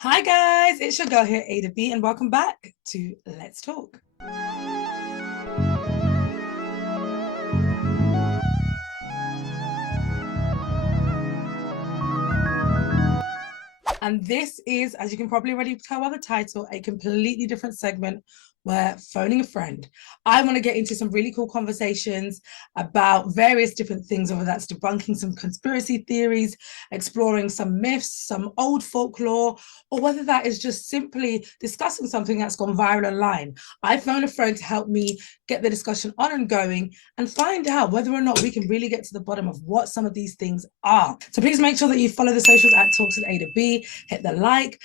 Hi guys, it's your girl here, Ada B, and welcome back to Let's Talk. And this is, as you can probably already tell by the title, a completely different segment where phoning a friend. I want to get into some really cool conversations about various different things, whether that's debunking some conspiracy theories, exploring some myths, some old folklore, or whether that is just simply discussing something that's gone viral online. I phone a friend to help me get the discussion on and going and find out whether or not we can really get to the bottom of what some of these things are. So please make sure that you follow the socials at Talks with A to B, hit the like,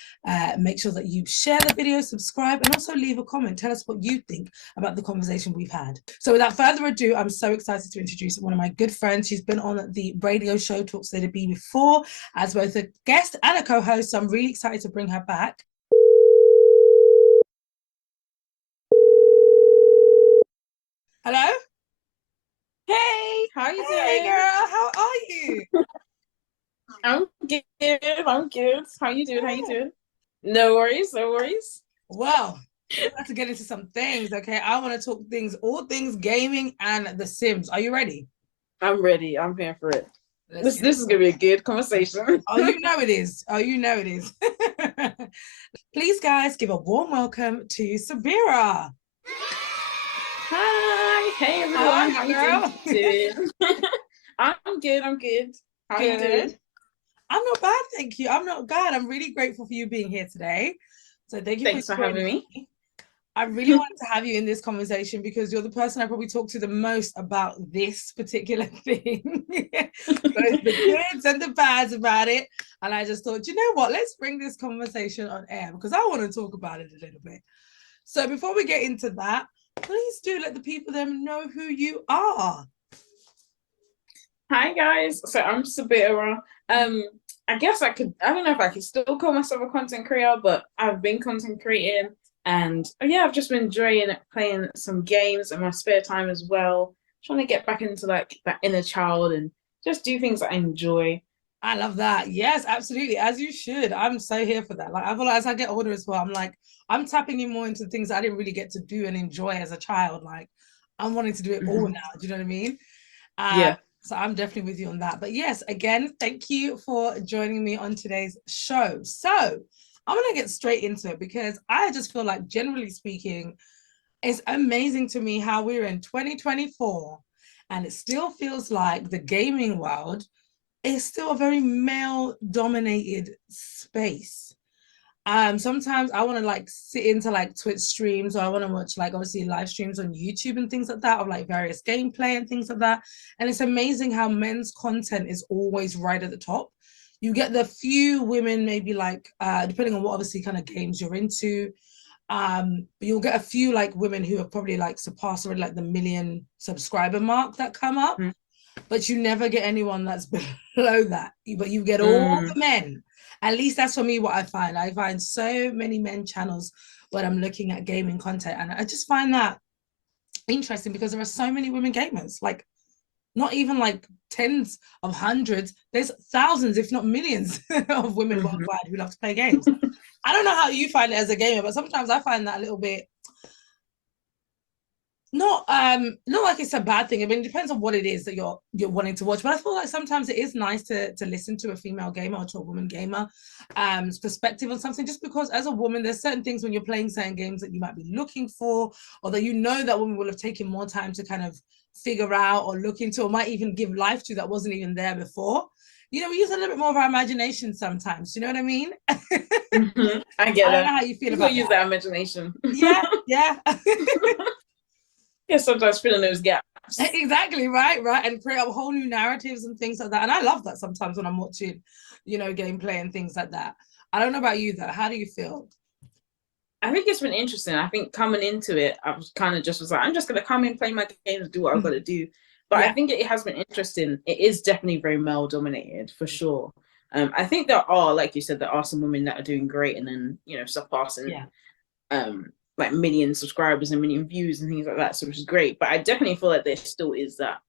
make sure that you share the video, subscribe, and also leave a comment. Tell us what you think about the conversation we've had. So without further ado, I'm so excited to introduce one of my good friends. She's been on the radio show Talks with A to B before as both a guest and a co-host, so I'm really excited to bring her back. Hello? Hey, how you Hey doing? girl, how are you? I'm good. I'm good. How you doing? How you doing? No worries. No worries. Well, we're about to get into some things, okay? I want to talk all things gaming and The Sims. Are you ready? I'm ready. I'm here for it. Let's This get this is into gonna it. be a good conversation. Oh, you know it is. Oh, you know it is. Please, guys, give a warm welcome to Sabira. Hi. Hey How are everyone. you, How you girl? doing? I'm good. I'm good. How you doing? Good. I'm not bad, thank you. I'm not bad. I'm really grateful for you being here today. So thank you for Thanks for having joining me. me. I really wanted to have you in this conversation because you're the person I probably talk to the most about this particular thing, both the goods and the bads about it. And I just thought, you know what? Let's bring this conversation on air because I want to talk about it a little bit. So before we get into that, please do let the people them know who you are. Hi guys. So I'm Sabira. I guess I don't know if I can still call myself a content creator, but I've been content creating and yeah, I've just been enjoying playing some games in my spare time as well. Trying to get back into like that inner child and just do things that I enjoy. I love that. Yes, absolutely. As you should. I'm so here for that. Like I feel like as I get older as well, I'm like, I'm tapping in more into things I didn't really get to do and enjoy as a child. Like I'm wanting to do it all Mhm. now. Do you know what I mean? Uh, Yeah. so I'm definitely with you on that. But yes, again, thank you for joining me on today's show. So I'm gonna get straight into it because I just feel like, generally speaking, it's amazing to me how we're in 2024 and it still feels like the gaming world is still a very male dominated space. Sometimes I want to like sit into like Twitch streams, or I want to watch like obviously live streams on YouTube and things like that of like various gameplay and things like that. And it's amazing how men's content is always right at the top. You get the few women, maybe like depending on what obviously kind of games you're into. But you'll get a few like women who have probably like surpassed already like the 1 million subscriber mark that come up, Mhm. but you never get anyone that's below that. But you get all Mm. the men. At least that's for me what I find. I find so many men channels when I'm looking at gaming content, and I just find that interesting because there are so many women gamers. Like not even like tens of hundreds. There's thousands, if not millions, of women Mhm. worldwide who love to play games. I don't know how you find it as a gamer, but sometimes I find that a little bit not like it's a bad thing. I mean, it depends on what it is that you're wanting to watch, but I feel like sometimes it is nice to listen to a female gamer or to a woman gamer perspective on something, just because as a woman there's certain things when you're playing certain games that you might be looking for, or that you know that women will have taken more time to kind of figure out or look into, or might even give life to, that wasn't even there before. You know, we use a little bit more of our imagination sometimes. You know what I mean? I get I don't that. know how you feel People about use that. that imagination. Yeah, yeah. Yeah, sometimes filling those gaps. Exactly, right, and create up whole new narratives and things like that. And I love that sometimes when I'm watching, gameplay and things like that. I don't know about you though. How do you feel? I think it's been interesting. I think coming into it, I was kind of just was like, I'm just gonna come in, play my games, do what I've got to do. But I Yeah, think it has been interesting. It is definitely very male dominated for sure. I think there are, like you said, there are some women that are doing great and then surpassing yeah, like million subscribers and million views and things like that, so which is great. But I definitely feel like there still is that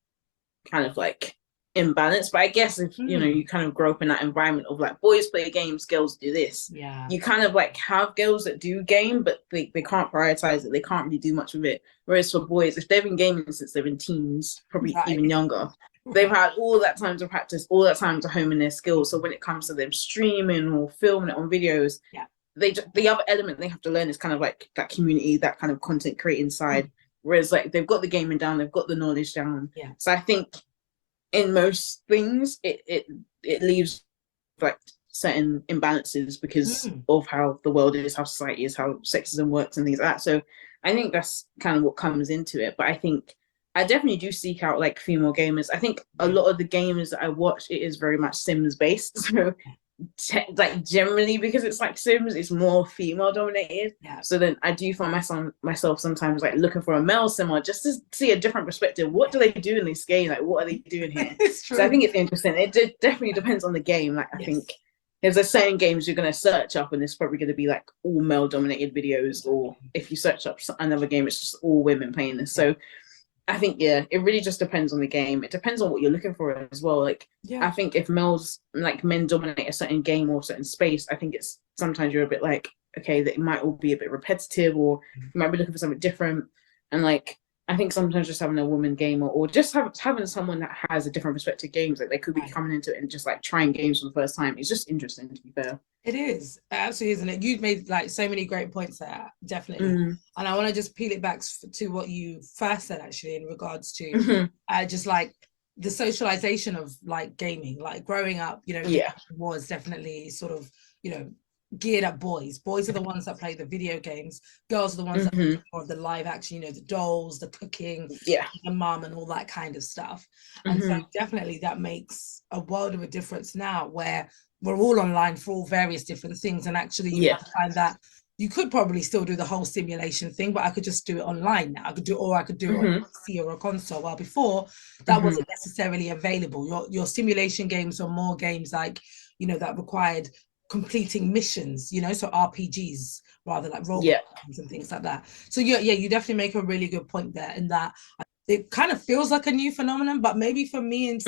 kind of like imbalance. But I guess if you know you kind of grow up in that environment of like boys play games, girls do this, you kind of like have girls that do game, but they can't prioritize it, they can't really do much with it. Whereas for boys, if they've been gaming since they've been teens, probably even younger, they've had all that time to practice, all that time to hone in their skills. So when it comes to them streaming or filming it on videos, the other element they have to learn is kind of like that community, that kind of content creating side. Whereas like they've got the gaming down, they've got the knowledge down. So I think in most things it leaves like certain imbalances because of how the world is, how society is, how sexism works and things like that. So I think that's kind of what comes into it. But I think I definitely do seek out like female gamers. I think a lot of the gamers that I watch, it is very much Sims based. So like generally because it's like Sims, it's more female dominated. So then I do find myself sometimes like looking for a male simmer just to see a different perspective. What do they do in this game? Like what are they doing here? So I think it's interesting. It definitely depends on the game. Like I think there's a certain games you're going to search up and it's probably going to be like all male dominated videos, or if you search up another game it's just all women playing this. So I think it really just depends on the game. It depends on what you're looking for as well. Like I think if men dominate a certain game or a certain space, I think it's sometimes you're a bit like, okay, that it might all be a bit repetitive, or you might be looking for something different. And like I think sometimes just having a woman gamer or just having someone that has a different perspective games, like they could be coming into it and just like trying games for the first time. It's just interesting, to be fair. It is, absolutely, isn't it? You've made like so many great points there, definitely. And I want to just peel it back to what you first said, actually, in regards to just like the socialization of like gaming, like growing up, you know, was definitely sort of, you know, geared at boys. Boys are the ones that play the video games. Girls are the ones that play more of the live action, you know, the dolls, the cooking, the mum and all that kind of stuff. And so definitely that makes a world of a difference now, where we're all online for all various different things. And actually you find that you could probably still do the whole simulation thing, but I could just do it online now. I could do it on a PC or a console. While before that wasn't necessarily available. Your simulation games are more games like, you know, that required completing missions, you know, so RPGs rather, like role games and things like that. So you definitely make a really good point there, in that it kind of feels like a new phenomenon, but maybe for me and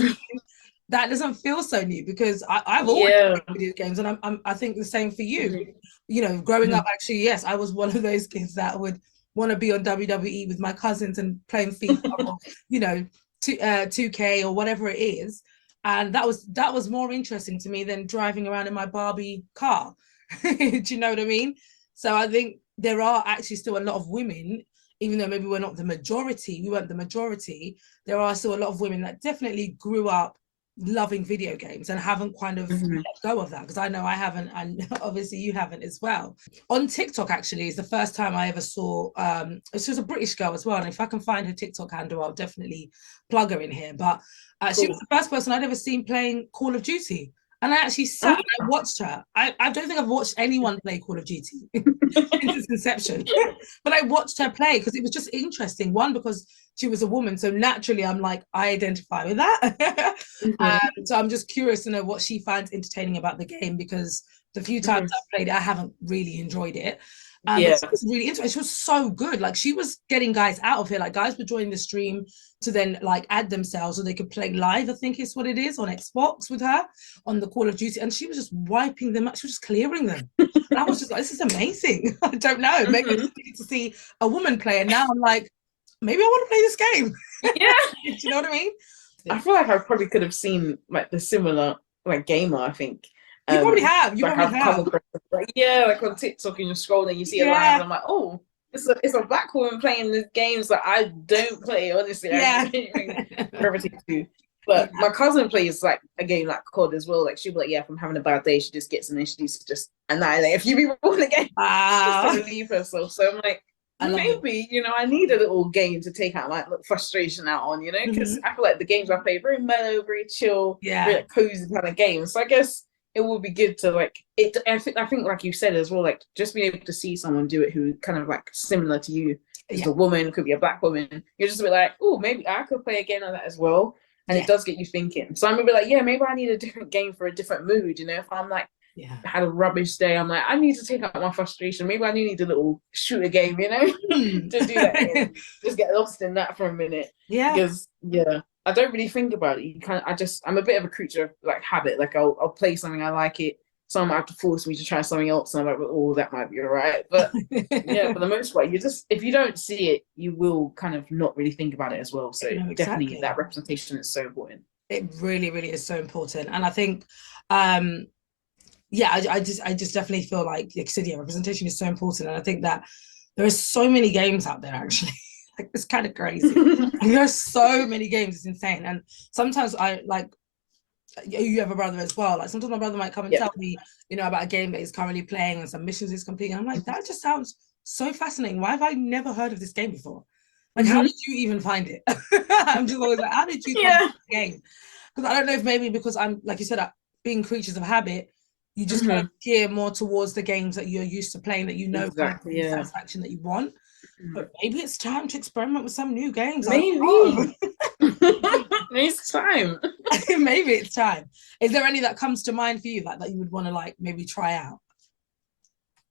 that doesn't feel so new, because I've always played video games, and I think the same for you. You know, growing up, actually, yes, I was one of those kids that would want to be on WWE with my cousins and playing FIFA or, you know, 2K or whatever it is. And that was more interesting to me than driving around in my Barbie car. Do you know what I mean? So I think there are actually still a lot of women, even though maybe we're not the majority, we weren't the majority, there are still a lot of women that definitely grew up loving video games and haven't kind of let go of that, because I know I haven't, and obviously you haven't as well. On TikTok, actually, is the first time I ever saw she was a British girl as well, and if I can find her TikTok handle, I'll definitely plug her in here. But she was the first person I'd ever seen playing Call of Duty, and I actually sat and I watched her. I don't think I've watched anyone play Call of Duty since its inception, but I watched her play because it was just interesting. One, because she was a woman, so naturally I'm like, I identify with that. So I'm just curious to know what she finds entertaining about the game, because the few times I've played it, I haven't really enjoyed it. But it was really interesting. She was so good. Like, she was getting guys out of here. Like, guys would join the stream to then like add themselves so they could play live, I think is what it is, on Xbox with her on the Call of Duty, and she was just wiping them up. She was just clearing them. And I was just like, this is amazing. I don't know, maybe I just needed to see a woman play, and now I'm like, maybe I want to play this game. Do you know what I mean? I feel like I probably could have seen like the similar like gamer, I think. You probably have. Like on TikTok, and you're scrolling, you see a live, and I'm like, oh, it's a black woman playing these games that I don't play, honestly. I gravitate to. But my cousin plays like a game like COD as well. Like, she'll be like, if I'm having a bad day, she just gets in and she needs to just annihilate a few people in the game just to relieve herself. So I'm like, maybe, you know, I need a little game to take out like frustration out on, you know, because I feel like the games I play are very mellow, very chill, very like, cozy kind of games. So I guess it would be good to like it. I think like you said as well, like just being able to see someone do it who kind of like similar to you. It's a woman, could be a black woman. You're just a bit like, oh, maybe I could play a game like that as well. And it does get you thinking. So I'm gonna be like, maybe I need a different game for a different mood. You know, if I'm like, had a rubbish day, I'm like, I need to take out my frustration. Maybe I need a little shooter game, you know, to do that. Just get lost in that for a minute. Because I don't really think about it. I'm a bit of a creature of like habit. Like I'll play something, I like it. Someone might have to force me to try something else, and I'm like, oh, that might be all right. But yeah, for the most part, if you don't see it, you will kind of not really think about it as well. So No, definitely exactly. that representation is so important. It really, really is so important. And I think yeah, I just definitely feel like I said, yeah, representation is so important. And I think that there are so many games out there actually. Like it's kind of crazy. There are so many games, it's insane. And sometimes I like, you have a brother as well. Like sometimes my brother might come and tell me, about a game that he's currently playing and some missions he's completing. I'm like, that just sounds so fascinating. Why have I never heard of this game before? Like, how did you even find it? I'm just always like, how did you come to the game? Because I don't know if maybe because I'm, like you said, being creatures of habit, you just kind of gear more towards the games that you're used to playing, that Exactly, the satisfaction that you want. But maybe it's time to experiment with some new games. Maybe. It's time. Maybe it's time. Is there any that comes to mind for you, like that you would want to like maybe try out?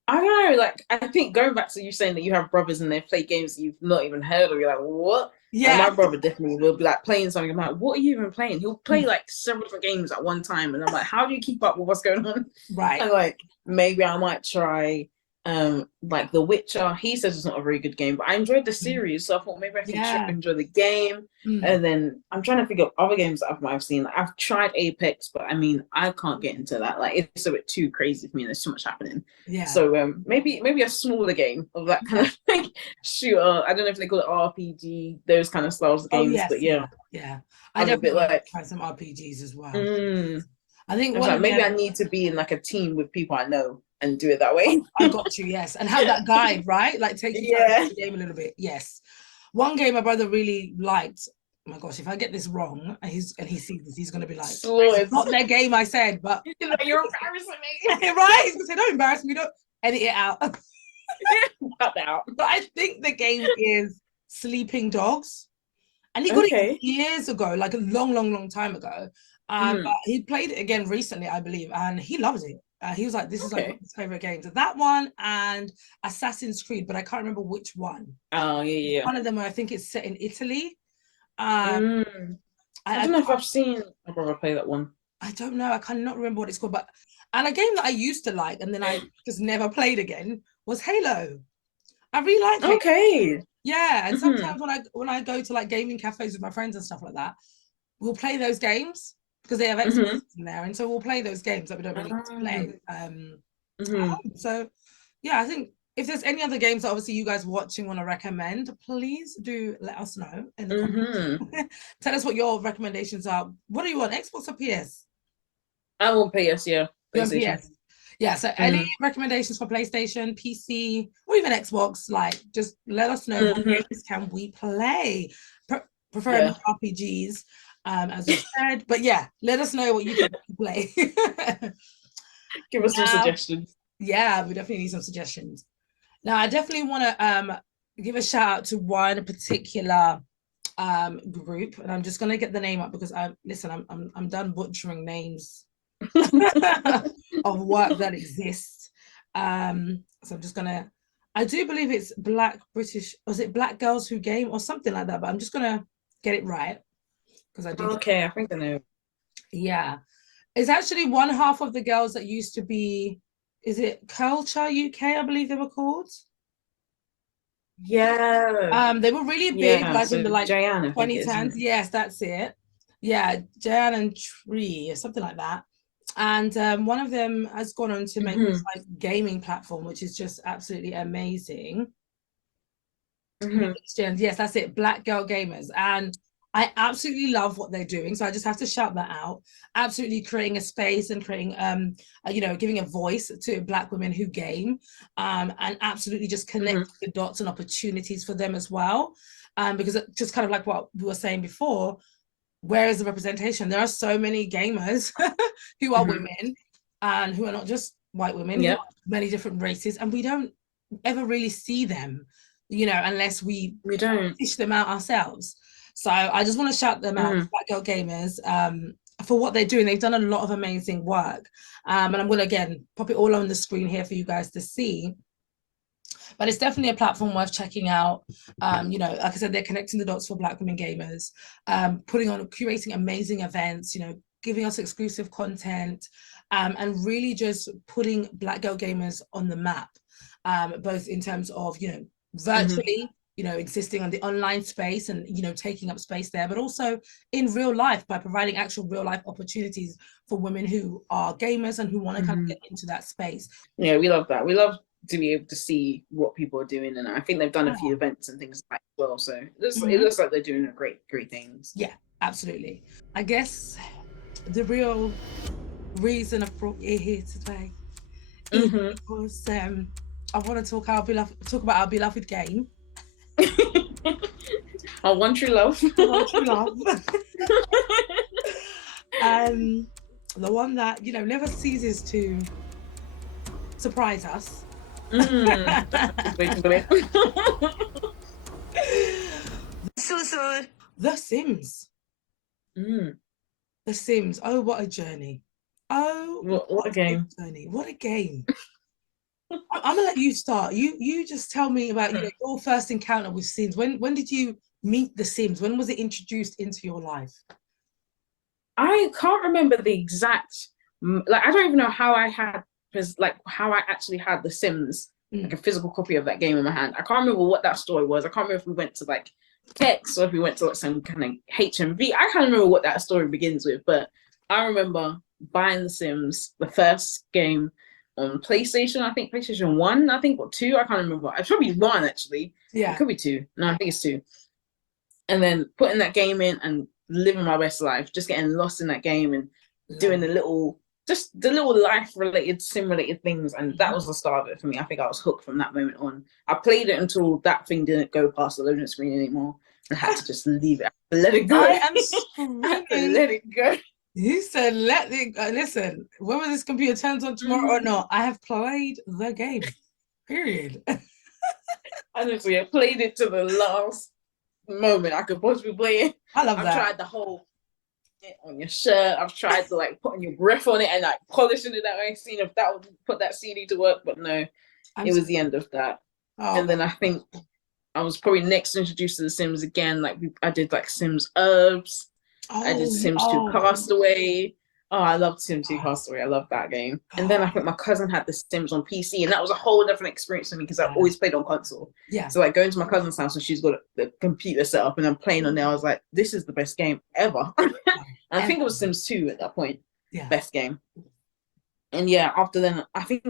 I don't know, like I think going back to you saying that you have brothers and they play games that you've not even heard of, you're like, what? Yeah. My brother definitely will be like playing something. I'm like, what are you even playing? He'll play like several different games at one time, and I'm like, how do you keep up with what's going on? Right. And like maybe I might try like The Witcher. He says it's not a very good game, but I enjoyed the series, so I thought maybe I can try and enjoy the game. And then I'm trying to figure out other games that I've seen. Like, I've tried Apex, but I mean I can't get into that. Like it's a bit too crazy for me. There's too much happening. Yeah. So maybe a smaller game of that kind of like shooter. I don't know if they call it RPG, those kind of styles of games. Yes, but yeah. I definitely want to like try some RPGs as well. I think maybe I need to be in like a team with people I know and do it that way. I got you, yes. And have that guide, right? Like take you through the game a little bit. Yes. One game my brother really liked. Oh my gosh, if I get this wrong and he sees this, he's gonna be like, it's not their game, I said, but you're embarrassing me. Right? He's gonna say, don't embarrass me, don't edit it out. Cut out. But I think the game is Sleeping Dogs. And he got it years ago, like a long, long, long time ago. But he played it again recently, I believe, and he loves it. He was like, this is like his favorite games. That one and Assassin's Creed, but I can't remember which one. Oh, yeah. One of them, I think it's set in Italy. I don't know if I've seen my brother play that one. I don't know. I cannot remember what it's called. And a game that I used to like, and then I just never played again, was Halo. I really like Halo. Okay. Yeah, and sometimes when I go to like gaming cafes with my friends and stuff like that, we'll play those games because they have Xbox in there, and so we'll play those games that we don't really get to play. So yeah, I think if there's any other games that obviously you guys watching want to recommend, please do let us know in the comments. Tell us what your recommendations are. What do you want, Xbox or PS? I want PS, yeah. PlayStation. PS. Yeah, so any recommendations for PlayStation, PC, or even Xbox, like just let us know what games can we play. Prefer RPGs, as you said. But yeah, let us know what you can play. Give us some suggestions. Yeah, we definitely need some suggestions. Now, I definitely want to give a shout out to one particular group, and I'm just gonna get the name up because I'm done butchering names of work that exists. So I'm just gonna, I do believe it's Black British, was it Black Girls Who Game or something like that, but I'm just gonna get it right because I do. Okay, I think I know. Yeah, it's actually one half of the girls that used to be, is it Culture UK, I believe they were called. Yeah. They were really big, like so in the like Jayan, 2010s. Yes, that's it. Yeah, Jan and Tree or something like that. And one of them has gone on to make this like gaming platform, which is just absolutely amazing. Yes, that's it, Black Girl Gamers. And I absolutely love what they're doing. So I just have to shout that out. Absolutely creating a space and creating, giving a voice to Black women who game, and absolutely just connect the dots and opportunities for them as well. Because it just kind of like what we were saying before, where is the representation? There are so many gamers who are women and who are not just white women, many different races, and we don't ever really see them, unless we don't fish them out ourselves. So I just want to shout them out, Black Girl Gamers, for what they're doing. They've done a lot of amazing work. And I'm going to, again, pop it all on the screen here for you guys to see. But it's definitely a platform worth checking out. You know, like I said, they're connecting the dots for Black women gamers, curating amazing events, you know, giving us exclusive content, and really just putting Black girl gamers on the map, both in terms of, you know, virtually, you know, existing on the online space and, you know, taking up space there, but also in real life by providing actual real life opportunities for women who are gamers and who want to kind of get into that space. Yeah, we love that. We love to be able to see what people are doing, and I think they've done a few events and things like that as well. So it looks like they're doing great things. Yeah, absolutely. I guess the real reason I brought you here today is because I want to talk about our beloved game. Our one true love. One true love. The one that, you know, never ceases to surprise us. The Sims. The Sims. Oh, what a journey. Oh, what a game. Journey. What a game. I'm gonna let you start. You just tell me about, you know, your first encounter with Sims. When did you meet The Sims? When was it introduced into your life? I can't remember the exact, like, I don't even know how I actually had The Sims, like a physical copy of that game in my hand. I can't remember what that story was. I can't remember if we went to like Tex or if we went to like some kind of HMV. I can't remember what that story begins with, but I remember buying The Sims, the first game on PlayStation. I think PlayStation 1, I think, or 2. I can't remember. It's probably 1 actually. Yeah. It could be 2. No, I think it's 2. And then putting that game in and living my best life, just getting lost in that game and doing the little life-related, sim-related things. And that was the start of it for me. I think I was hooked from that moment on. I played it until that thing didn't go past the loading screen anymore. I had to just leave it. Let it go. I am screaming. Let it go. You said let it go. Listen, whether this computer turns on tomorrow or not, I have played the game. Period. Honestly, I played it to the last moment I could possibly play it. I love that. I've tried the whole on your shirt. I've tried to like putting your breath on it and like polishing it that way, seeing if that would put that CD to work, but no, it was the end of that. And then I think I was probably next introduced to The Sims again. Like I did like Sims Herbs. I did Sims 2 Castaway. Oh, I loved Sims 2 Castaway. I love that game. And then I think my cousin had The Sims on PC, and that was a whole different experience for me because I always played on console. Yeah. So like going to my cousin's house and she's got the computer set up and I'm playing on there, I was like, this is the best game ever. I think it was Sims 2 at that point. Yeah. Best game. And yeah, after then, I think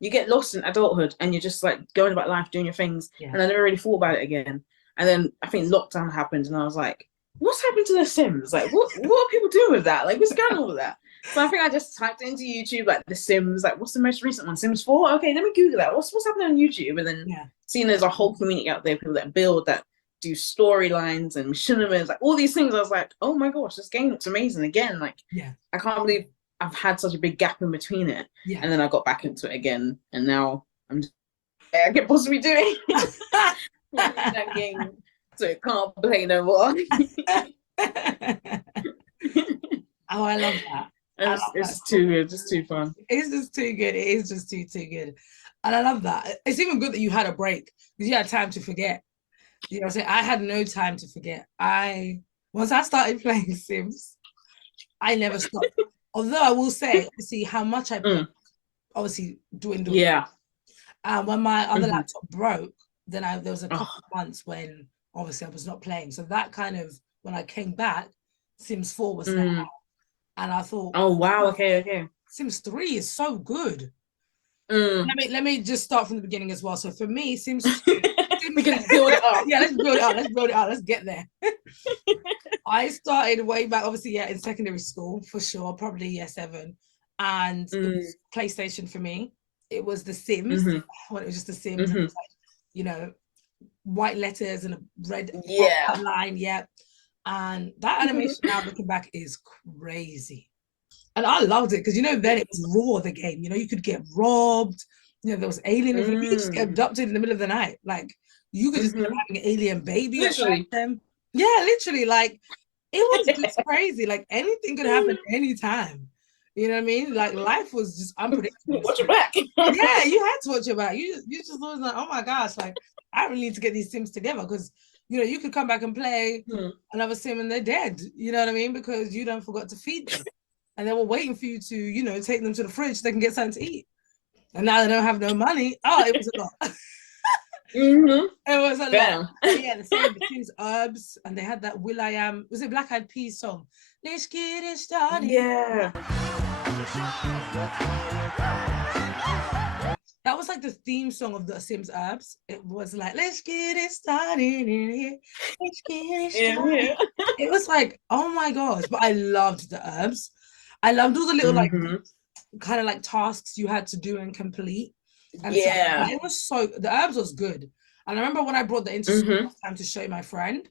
you get lost in adulthood and you're just like going about life, doing your things. Yeah. And I never really thought about it again. And then I think lockdown happened and I was like, what's happened to The Sims? Like, what are people doing with that? Like, what's going on with that? So I think I just typed into YouTube, like, The Sims, like, what's the most recent one? Sims 4? Okay, let me Google that. What's happening on YouTube? And then seeing there's a whole community out there, people that build, that do storylines and machinimas, like, all these things. I was like, oh my gosh, this game looks amazing again. Like, I can't believe I've had such a big gap in between it. Yeah. And then I got back into it again. And now I can possibly doing that game. So it can't play no more. Oh, I love that. It's too good. It's too fun. It's just too good. It is just too good. And I love that. It's even good that you had a break because you had time to forget. You know what I'm saying? I had no time to forget. Once I started playing Sims, I never stopped. Although I will say, see how much I played, obviously dwindled. Yeah. And when my other laptop broke, then there was a couple of months when obviously I was not playing. So that kind of, when I came back, Sims 4 was there. And I thought, oh wow, okay. Sims 3 is so good. Let me just start from the beginning as well. So for me, Sims 2, we can build it up. Yeah, let's build it up. Let's get there. I started way back, obviously, in secondary school for sure, probably year 7. And it was PlayStation for me. It was The Sims. When it was just The Sims, it was like, you know, white letters and a red line, and that animation now looking back is crazy, and I loved it because, you know, then it was raw, the game, you know, you could get robbed, you know, there was alien you could just get abducted in the middle of the night, like you could just be having an alien baby literally. Literally, like it was just crazy, like anything could happen anytime, You know what I mean? Like life was just unpredictable. Watch your back. Yeah, you had to watch your back. You just was like, oh my gosh, like I really need to get these Sims together because you could come back and play another Sim and they're dead. You know what I mean? Because you don't forgot to feed them. And they were waiting for you to, take them to the fridge so they can get something to eat. And now they don't have no money. Oh, it was a lot. It was a lot. Yeah, the same Sims Herbs, and they had that will.i.am. Was it Black Eyed Peas song? Let's get it started. Yeah. That was like the theme song of the Sims Herbs. It was like, let's get it started in here. Let's get it started. Yeah. It was like, oh my gosh. But I loved the Herbs. I loved all the little like kind of like tasks you had to do and complete. And yeah. it was the Herbs was good. And I remember when I brought the into school time to show my friend,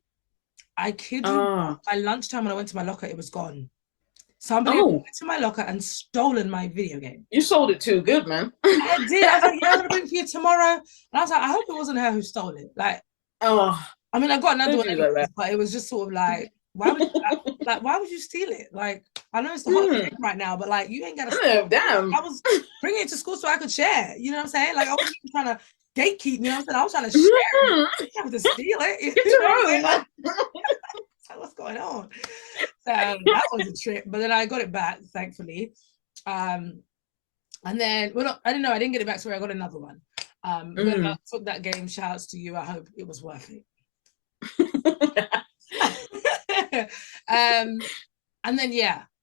I kid you, by lunchtime when I went to my locker, it was gone. Somebody went to my locker and stolen my video game. You sold it too good, man. I did. I was like, yeah, I'm gonna bring it for you tomorrow. And I was like, I hope it wasn't her who stole it. Like, I mean, I got another one, anyways, but it was just sort of like, why would you steal it? Like, I know it's the hot thing right now, but like, you ain't gotta steal it. Damn. I was bringing it to school so I could share. You know what I'm saying? Like, I wasn't trying to gatekeep. You know what I'm saying? I was trying to share. You have to steal it. You know so what's going on? So that was a trip, but then I got it back, thankfully. And then, I didn't know, I didn't get it back, so I got another one. But I took that game, shout outs to you. I hope it was worth it. And then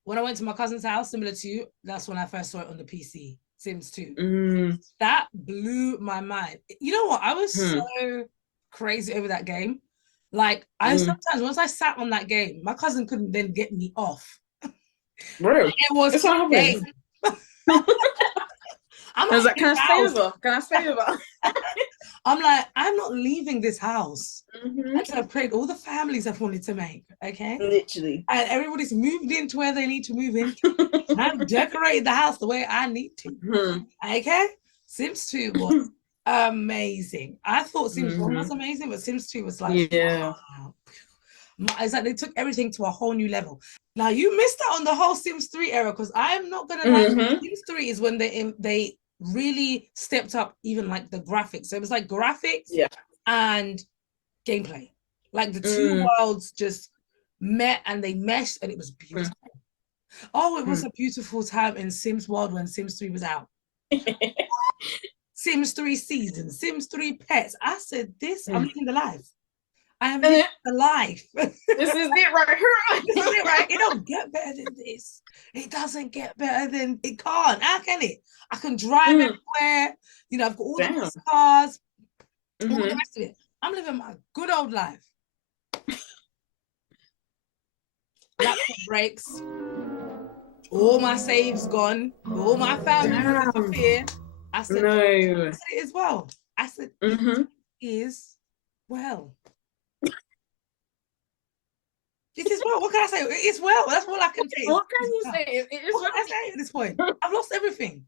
when I went to my cousin's house, similar to you, that's when I first saw it on the PC, Sims 2. That blew my mind. You know what? I was so crazy over that game. Like, I sometimes, once I sat on that game, my cousin couldn't then get me off. Really? It was a game. I was like, can I stay over? Can I stay over? I'm like, I'm not leaving this house. And so I've created all the families I've wanted to make, okay? Literally. And everybody's moved into where they need to move in. And I've decorated the house the way I need to. Okay? Sims 2 was amazing. I thought Sims 1 was amazing, but Sims 2 was like, wow. It's like they took everything to a whole new level. Now, you missed out on the whole Sims 3 era, because I'm not going to lie, Sims 3 is when they really stepped up even like the graphics. So it was like graphics and gameplay. Like the two worlds just met and they meshed, and it was beautiful. Oh, it was a beautiful time in Sims World when Sims 3 was out. Sims 3 seasons, Sims 3 pets. I said, I'm living the life. I am living the life. This is it right here. This is it, right? It don't get better than this. It doesn't get better than, it can't. How can it? I can drive everywhere. I've got all the cars, all the rest of it. I'm living my good old life. Laptop breaks. All my saves gone. All my family disappear. I said, no. I said it as well. I said, it is well. It is well. What can I say? It is well. That's all I can say. What can you say? What can I say at this point? I've lost everything.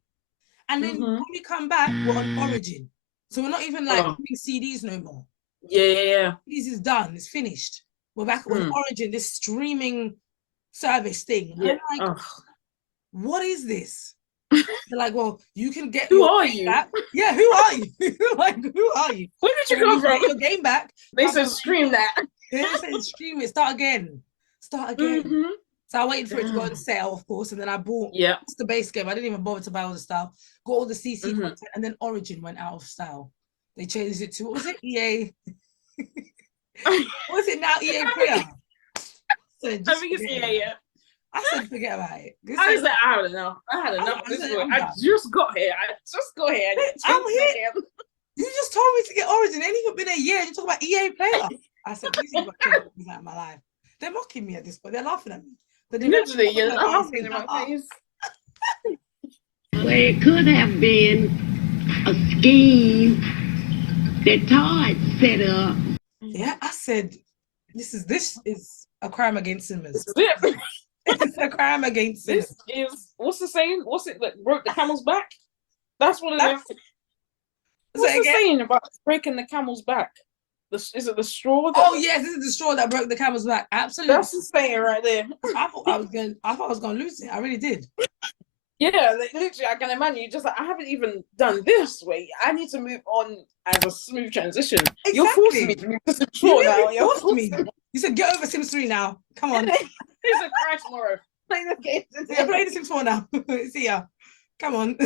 And then when we come back, we're on Origin. So we're not even like doing CDs no more. Yeah. This is done. It's finished. We're back on Origin, this streaming service thing. Yeah. I'm like, what is this? They're like, well, you can get who are you? Back. Yeah, who are you? Like, who are you? Where did you come from? Your game back. They said stream that. They said stream it. Start again. So I waited for it to go on sale, of course, and then I bought the base game. I didn't even bother to buy all the stuff. Got all the CC content, and then Origin went out of style. They changed it to, what was it? EA. What was it now? EA Player. I think it's EA, I said, forget about it. I was like, I had enough. I had enough of this one. I just got here. I'm here. You just told me to get Origin. It ain't even been a year. You talk about EA Player. I said, these are out of my life. They're mocking me at this point. They're laughing at me. Literally, you're laughing in my face. Well, it could have been a scheme that Todd set up. Yeah, I said, this is a crime against sinners. It's a crime against sinners. This is, what's the saying? What's it that broke the camel's back? That's what it is. What's the saying about breaking the camel's back? Is it the straw? Oh yes, this is the straw that broke the camel's back. Absolutely. That's the saying right there. I thought I was gonna lose it. I really did. Yeah, like, literally, I can imagine you just like, I haven't even done this. Wait, I need to move on as a smooth transition. Exactly. You're forcing me to move to Sims You 4 now. literally You're forced me. forcing You said get over Sims 3 now. Come on. Here's a crash tomorrow. Play the game. Yeah, play the Sims 4 now. See ya. Come on.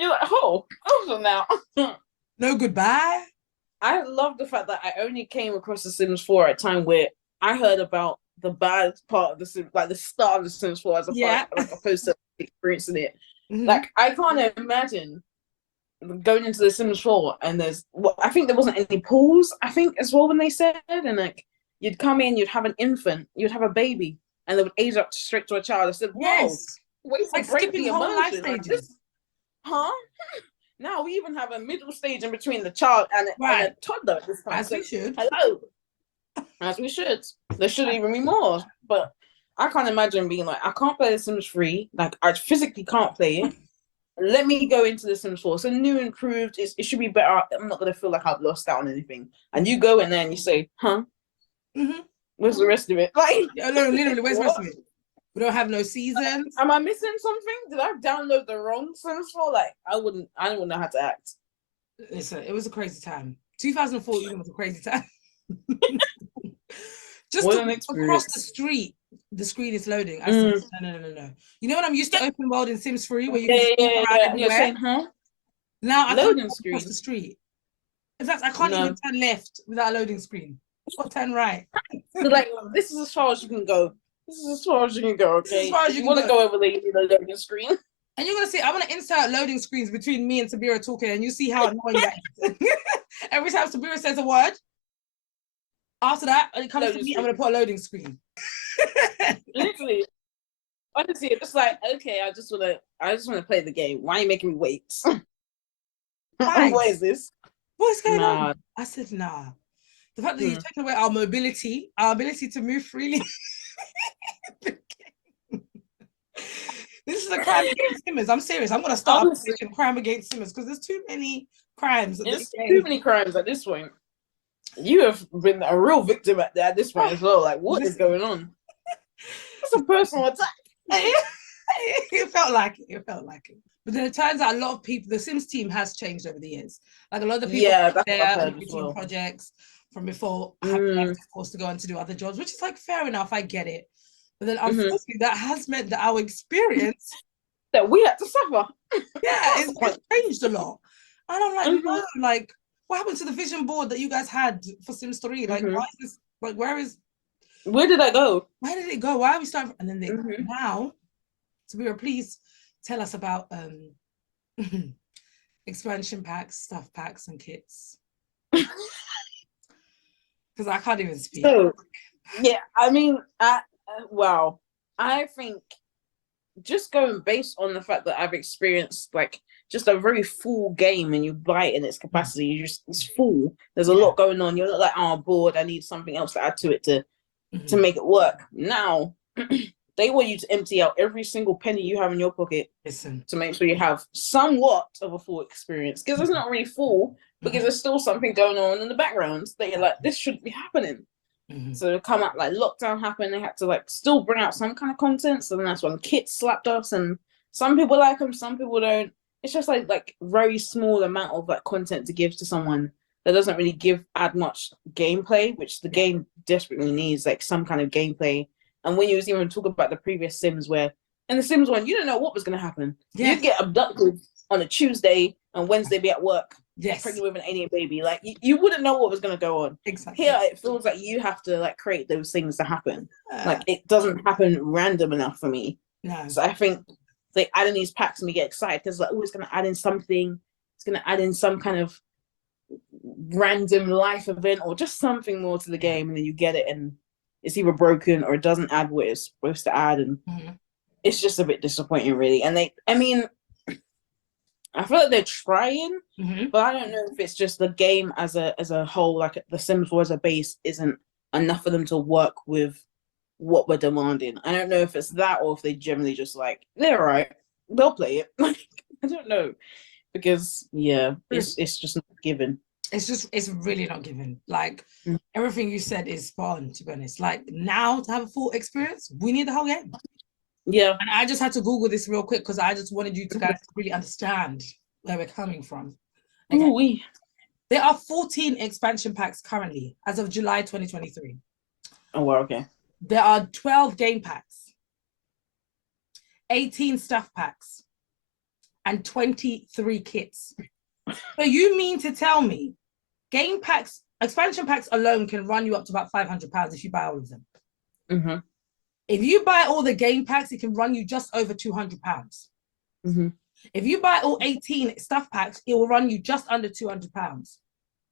You're like, oh, over now. No goodbye. I love the fact that I only came across The Sims 4 at a time where I heard about the bad part of the Sims, like the start of The Sims 4 as like opposed to experiencing it. Like, I can't imagine going into The Sims 4 and I think there wasn't any pools, I think, as well, when they said, and like, you'd come in, you'd have an infant, you'd have a baby, and they would age up straight to a child. I said, whoa, Yes. wait to Like break skipping the whole life immersion. Like, stages. huh? Now we even have a middle stage in between the child and a toddler at this point. As we should. Hello. As we should. There should even be more. But I can't imagine being like, I can't play The Sims 3. Like, I physically can't play it. Let me go into The Sims 4. So new, improved. It should be better. I'm not going to feel like I've lost out on anything. And you go in there and you say, huh? Where's the rest of it? Like, no, literally, where's the rest of it? We don't have no seasons. Am I missing something? Did I download the wrong Sims 4? Like, I wouldn't know how to act. Listen, it was a crazy time. 2014 was a crazy time. Just across the street, the screen is loading. I said, no. You know when I'm used to open world in Sims 3 where you can and you're saying, huh? Now I loading can't screen across the street. In fact, I can't even turn left without a loading screen. Or turn right. So like, this is as far as you can go. This is as far as you can go, okay? As far as you want to go over there, you need a loading screen. And you're gonna see, I'm gonna insert loading screens between me and Sabira talking, and you see how annoying that is. Every time Sabira says a word, after that, when it comes to me, I'm gonna put a loading screen. Literally. Honestly, it's just like, okay, I just wanna play the game. Why are you making me wait? What is this? What's going on? I said, nah. The fact that you've taken away our mobility, our ability to move freely. This is a crime against Simmers. I'm serious. I'm gonna start a crime against Simmers because there's too many crimes. There's too many crimes at this point. You have been a real victim at this point as well. Like, what is going on? It's a personal attack. It felt like it. But then it turns out a lot of people, the Sims team has changed over the years. Like a lot of the people there between projects from before have left, of course, to go on to do other jobs, which is like fair enough. I get it. But then unfortunately, that has meant that our experience that we had to suffer. It's changed a lot. And I'm like, no, like, what happened to the vision board that you guys had for Sims 3? Like, why is this? Like, where did that go? Where did it go? Why are we starting? And then now, Sabira, please tell us about expansion packs, stuff packs, and kits. Because I can't even speak. So, yeah, I mean, well, I think just going based on the fact that I've experienced like just a very full game and you buy it in its capacity, it's full. There's a lot going on. You're not like, oh, I'm bored. I need something else to add to it to make it work. Now, they want you to empty out every single penny you have in your pocket to make sure you have somewhat of a full experience. Because it's not really full, because there's still something going on in the background that you're like, this shouldn't be happening. So to come out like lockdown happened, they had to like still bring out some kind of content. So then that's when kits slapped us, and some people like them, some people don't. It's just like very small amount of like content to give to someone that doesn't really add much gameplay, which the game desperately needs, like some kind of gameplay. And when you was even talking about the previous Sims, where in the Sims one, you don't know what was gonna happen. You'd get abducted on a Tuesday and Wednesday be at work. Pregnant with an alien baby, like you wouldn't know what was going to go on. Exactly. Here it feels like you have to like create those things to happen. Like it doesn't happen random enough for me. So I think they add in these packs and we get excited because like, oh, it's going to add in something. It's going to add in some kind of random life event or just something more to the game, and then you get it and it's either broken or it doesn't add what it's supposed to add, and it's just a bit disappointing, really. And I feel like they're trying, but I don't know if it's just the game as a whole, like the Sims 4 as a base isn't enough for them to work with what we're demanding. I don't know if it's that or if they generally just like, they're right, they'll play it. I don't know, because it's just not given. It's really not given. Like everything you said is spot on, to be honest. Like now to have a full experience, we need the whole game. Yeah. And I just had to Google this real quick because I just wanted you to guys to really understand where we're coming from. Okay. Ooh-wee. There are 14 expansion packs currently as of July 2023. Oh, well, okay. There are 12 game packs, 18 stuff packs, and 23 kits. So you mean to tell me game packs, expansion packs alone can run you up to about £500 if you buy all of them. Mm-hmm. If you buy all the game packs, it can run you just over £200. Mm-hmm. If you buy all 18 stuff packs, it will run you just under £200.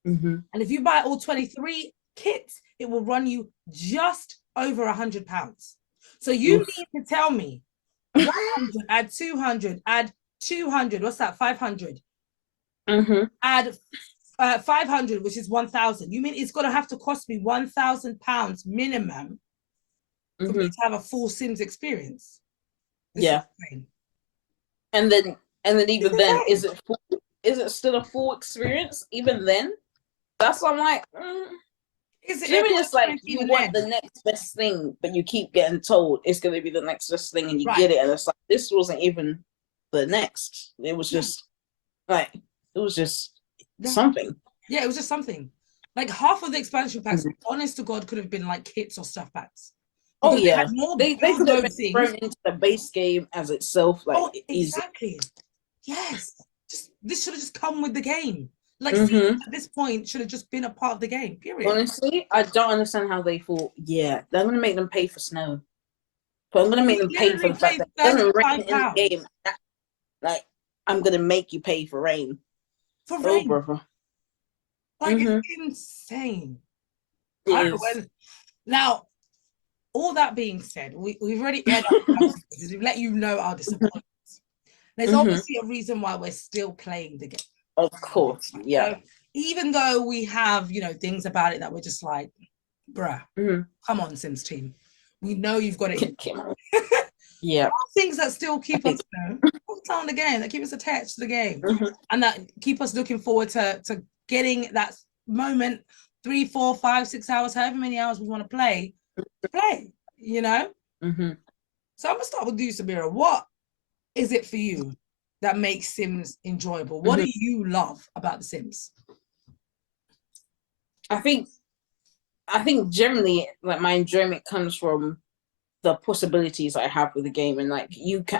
Mm-hmm. And if you buy all 23 kits, it will run you just over £100. So you need to tell me 100, add 200, add 200, what's that, 500? Mm-hmm. Add 500, which is 1,000. You mean it's going to have to cost me £1,000 minimum for me to have a full Sims experience? Yeah. And then even then, is it still a full experience even then? That's what I'm like. Is it Jimmy is like, you want the next best thing, but you keep getting told it's going to be the next best thing, and you get it, and it's like, this wasn't even the next. It was just like, it was just something. Yeah, it was just something. Like half of the expansion packs, honest to God, could have been like kits or stuff packs. Oh yeah, they could have been thrown into the base game as itself. Like, exactly. Yes, just this should have just come with the game. Like, see, at this point, should have just been a part of the game. Period. Honestly, I don't understand how they thought. Yeah, they're gonna make them pay for snow, but I'm gonna make them pay for the fact that it doesn't rain in the game. Like, I'm gonna make you pay for rain. For rain, brother. Like, it's insane. I don't know when. Now, all that being said, we've already aired our we've let you know our disappointments. There's obviously a reason why we're still playing the game. Of course, yeah. So even though we have, things about it that we're just like, bruh, come on, Sims team. We know you've got it in. Yeah. Things that still keep us hooked on the game, that keep us attached to the game, and that keep us looking forward to getting that moment 3, 4, 5, 6 hours, however many hours we want to play, So I'm gonna start with you, Samira. What is it for you that makes Sims enjoyable? What do you love about the Sims? I think generally, like, my enjoyment comes from the possibilities I have with the game, and like,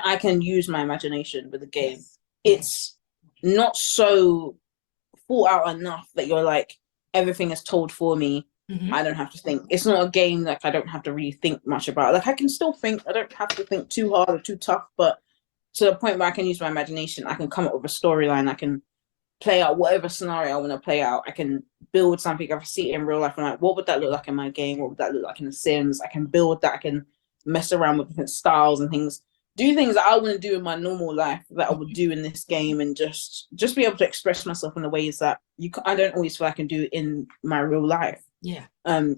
I can use my imagination with the game. It's not so thought out enough that you're like, everything is told for me. I don't have to think. It's not a game like I don't have to really think much about. Like, I can still think. I don't have to think too hard or too tough, but to the point where I can use my imagination. I can come up with a storyline. I can play out whatever scenario I want to play out. I can build something. I see it in real life. I'm like, what would that look like in my game? What would that look like in The Sims? I can build that. I can mess around with different styles and things. Do things that I want to do in my normal life that I would do in this game, and just be able to express myself in the ways that I don't always feel I can do in my real life. Yeah.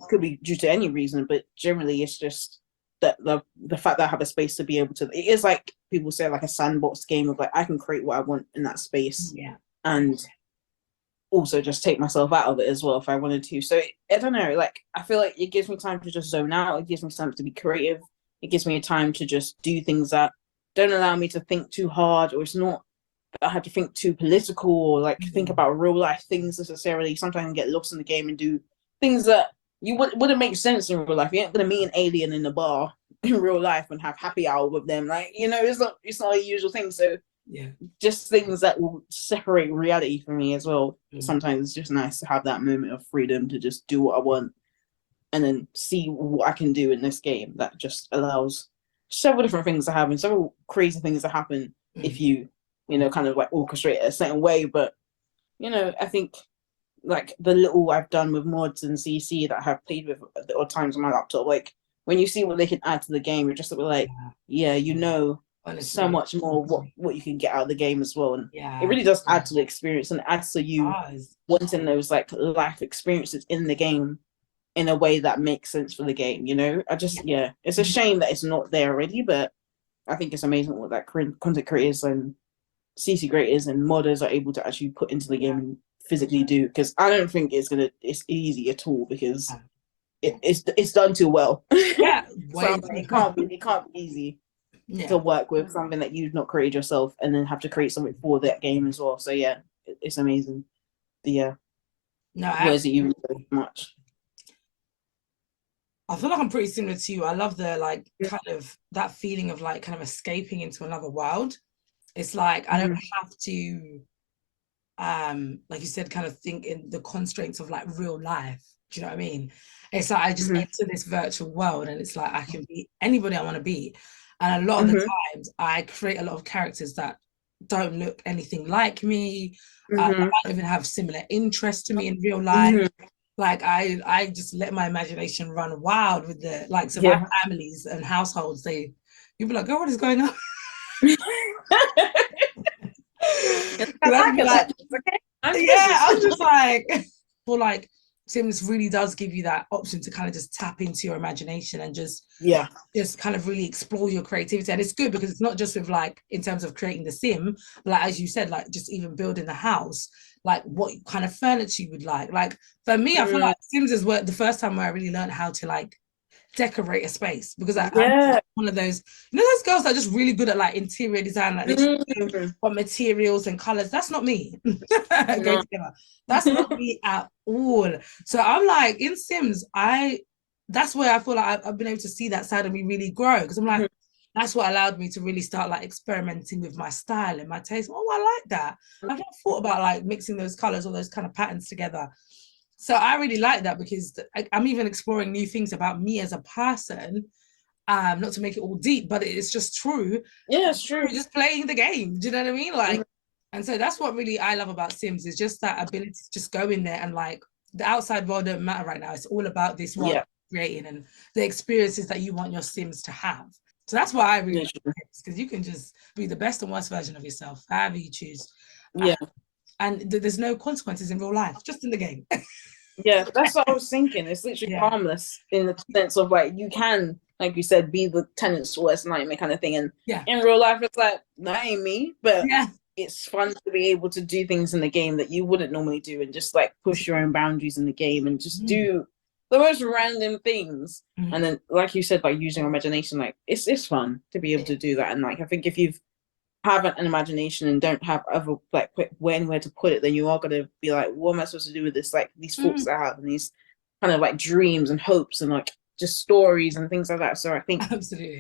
Could be due to any reason, but generally it's just that the fact that I have a space to be able to. It is like people say, like a sandbox game of like, I can create what I want in that space. Yeah. And also just take myself out of it as well if I wanted to. So I don't know, like, I feel like it gives me time to just zone out. It gives me time to be creative. It gives me a time to just do things that don't allow me to think too hard, or it's not that I have to think too political or like think about real life things necessarily. Sometimes I get lost in the game and do things that you wouldn't make sense in real life. You ain't gonna meet an alien in the bar in real life and have happy hour with them. Like, it's not a usual thing. So yeah, just things that will separate reality from me as well. Sometimes it's just nice to have that moment of freedom to just do what I want and then see what I can do in this game. That just allows several different things to happen, several crazy things to happen if you kind of like orchestrate it a certain way. But I think like the little I've done with mods and CC that I have played with at the odd times on my laptop, like when you see what they can add to the game, you're just like, honestly, so much more what you can get out of the game as well. And it really does add to the experience, and adds to you wanting those like life experiences in the game in a way that makes sense for the game. It's a shame that it's not there already, but I think it's amazing what that content creators and CC creators and modders are able to actually put into the game and physically do, because I don't think it's easy at all, because it's done too well. Yeah, so it can't be easy. Yeah. to work with something that you've not created yourself, and then have to create something for that game as well. So yeah, it's amazing. But yeah, No, what is it you enjoy much? I feel like I'm pretty similar to you. I love the like kind of that feeling of like kind of escaping into another world. It's like I don't have to like you said, kind of think in the constraints of like real life. Do you know what I mean? It's like I just enter this virtual world and it's like I can be anybody I want to be. And a lot of the times I create a lot of characters that don't look anything like me. I don't even have similar interests to me in real life. Like I just let my imagination run wild with the like so my families and households. You'll be like, oh, what is going on? I'm just like, for like Sims really does give you that option to kind of just tap into your imagination and just kind of really explore your creativity. And it's good because it's not just with like in terms of creating the sim, but like as you said, like just even building the house, like what kind of furniture you would like. Like for me, I feel like Sims is the first time where I really learned how to like decorate a space, because I'm one of those, those girls that are just really good at like interior design, like they what materials and colors. That's not me. Go together. That's not me at all. So I'm like in Sims, that's where I feel like I've been able to see that side of me really grow, because I'm like, that's what allowed me to really start like experimenting with my style and my taste. Oh, I like that. I've not thought about like mixing those colors or those kind of patterns together. So I really like that, because I'm even exploring new things about me as a person. Not to make it all deep, but it's just true. Yeah, it's true. Just playing the game. Do you know what I mean? Like, and so that's what really I love about Sims, is just that ability to just go in there and like the outside world don't matter right now. It's all about this world creating and the experiences that you want your Sims to have. So that's why I really like Sims, because you can just be the best and worst version of yourself, however you choose. And there's no consequences in real life, just in the game. Yeah, that's what I was thinking. It's literally harmless in the sense of like you can, like you said, be the tenant's worst nightmare kind of thing. And in real life, it's like, that ain't me. But it's fun to be able to do things in the game that you wouldn't normally do, and just like push your own boundaries in the game and just do the most random things. And then, like you said, by using your imagination, like it's fun to be able to do that. And like I think if you've haven't an imagination and don't have other like where to put it, then you are going to be like, what am I supposed to do with this, like these thoughts that I have and these kind of like dreams and hopes and like just stories and things like that. So I think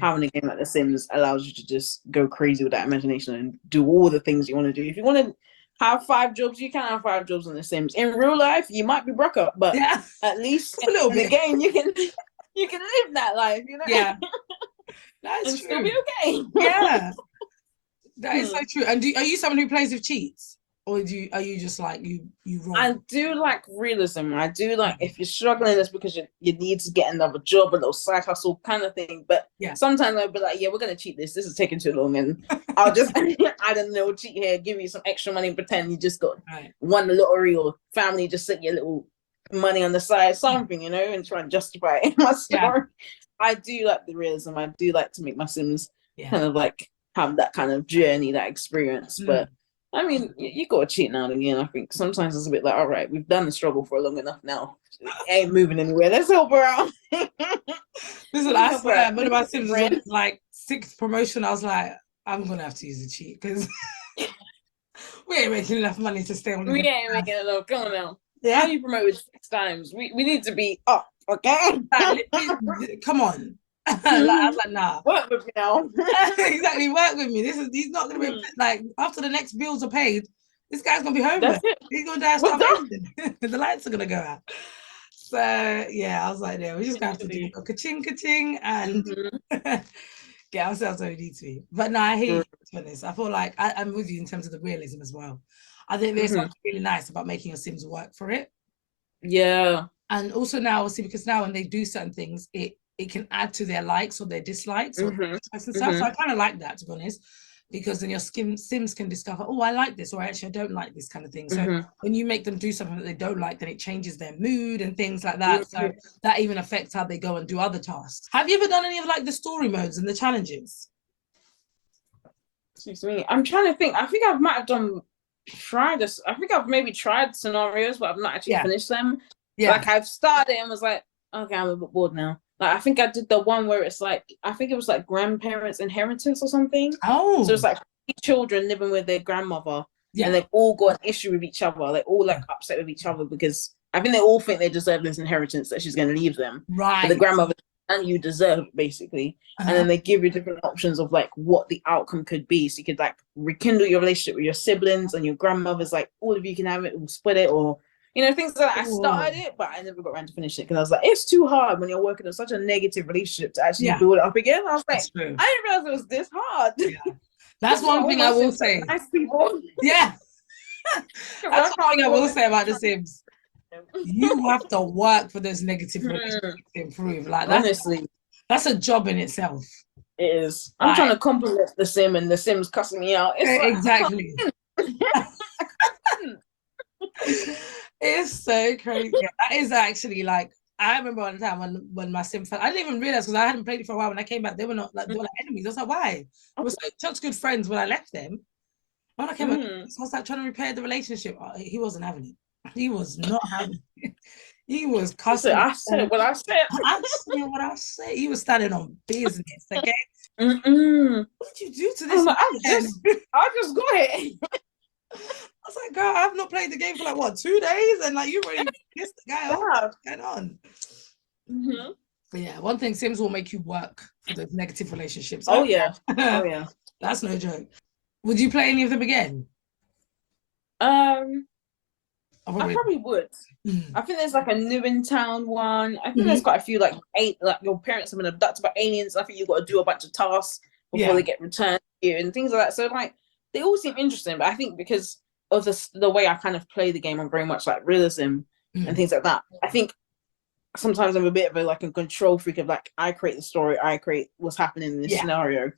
having a game like The Sims allows you to just go crazy with that imagination and do all the things you want to do. If you want to have 5 jobs, you can have 5 jobs on The Sims. In real life, you might be broke up, but at least in the game you can live that life, That's and true. still be okay. That is so true. And are you someone who plays with cheats, or are you just like you roll? I do like realism. I do like if you're struggling, it's because you need to get another job, a little side hustle kind of thing. But sometimes I'll be like, we're gonna cheat this. This is taking too long, and I'll just I don't know, cheat here, give you some extra money, and pretend you just got won the lottery, or family just sent you a little money on the side, something, and try and justify it in my story. I do like the realism. I do like to make my Sims kind of like have that kind of journey, that experience. But I mean, you got to cheat now and again. I think sometimes it's a bit like, all right, we've done the struggle for long enough now. It ain't moving anywhere. Let's help her out. Listen, I swear, one of my Sims was on like 6th promotion. I was like, I'm gonna have to use a cheat because we ain't making enough money to stay on. We ain't making enough. Come on now. How you promoted 6 times? We need to be up, okay? Come on. Like, I was like, nah. Work with me now. Exactly, work with me. He's not gonna be like, after the next bills are paid, this guy's gonna be homeless. He's gonna die of starvation. The lights are gonna go out. So yeah, I was like, yeah, we just gonna have to do a ka-ching ka-ching and get ourselves where we need to be. But no, I hear you for this. I feel like I'm with you in terms of the realism as well. I think there's something really nice about making your Sims work for it. Yeah. And also now, obviously, because now when they do certain things, it can add to their likes or their dislikes or and stuff. So I kind of like that, to be honest, because then your Sims can discover, oh, I like this, or actually I don't like this kind of thing. So when you make them do something that they don't like, then it changes their mood and things like that. So that even affects how they go and do other tasks. Have you ever done any of like the story modes and the challenges? Excuse me. I'm trying to think. I think I might have tried this. I think I've maybe tried scenarios, but I've not actually finished them. Like I've started and was like, okay, I'm a bit bored now. Like I think I did the one where it's like I think it was like grandparents' inheritance or something. Oh, So it's like children living with their grandmother, yeah. and they've all got an issue with each other. They're all like upset with each other because I think they all think they deserve this inheritance that she's going to leave them. Right. But the grandmother, and you deserve it, basically. And then they give you different options of like what the outcome could be. So you could like rekindle your relationship with your siblings and your grandmother's, like all of you can have it, we'll split it, or you know, things like that. I started it, but I never got around to finish it because I was like, it's too hard when you're working on such a negative relationship to actually build it up again. I was like, I didn't realize it was this hard. Yeah. That's one thing I will say. Nice people. Yeah. That's one thing I will say about The Sims. You have to work for those negative relationships to improve. Like honestly, that's a job in itself. It is. I'm trying to compliment the Sim, and the Sim's cussing me out. It's exactly. It's so crazy. That is actually like, I remember one time when my Sim fell, I didn't even realize because I hadn't played it for a while. When I came back, they were not like, they were like enemies. I was like, why? I was like such good friends when I left them. When I came back, I was like trying to repair the relationship. He wasn't having it. He was not having it. He was cussing. I said what I said. I said what I said. He was standing on business. Okay. What did you do to this? I just go ahead. I was like, girl, I've not played the game for like what 2 days, and like you already pissed the guy off. What's going on? But yeah, one thing, Sims will make you work for those negative relationships. Oh yeah. That's no joke. Would you play any of them again? I probably would. I think there's like a New in Town one. I think there's quite a few like your parents have been abducted by aliens. I think you've got to do a bunch of tasks before they get returned to you and things like that. So like they all seem interesting, but I think because of the way I kind of play the game, I'm very much like realism and things like that. I think sometimes I'm a bit of a control freak of like I create the story, I create what's happening in this scenario.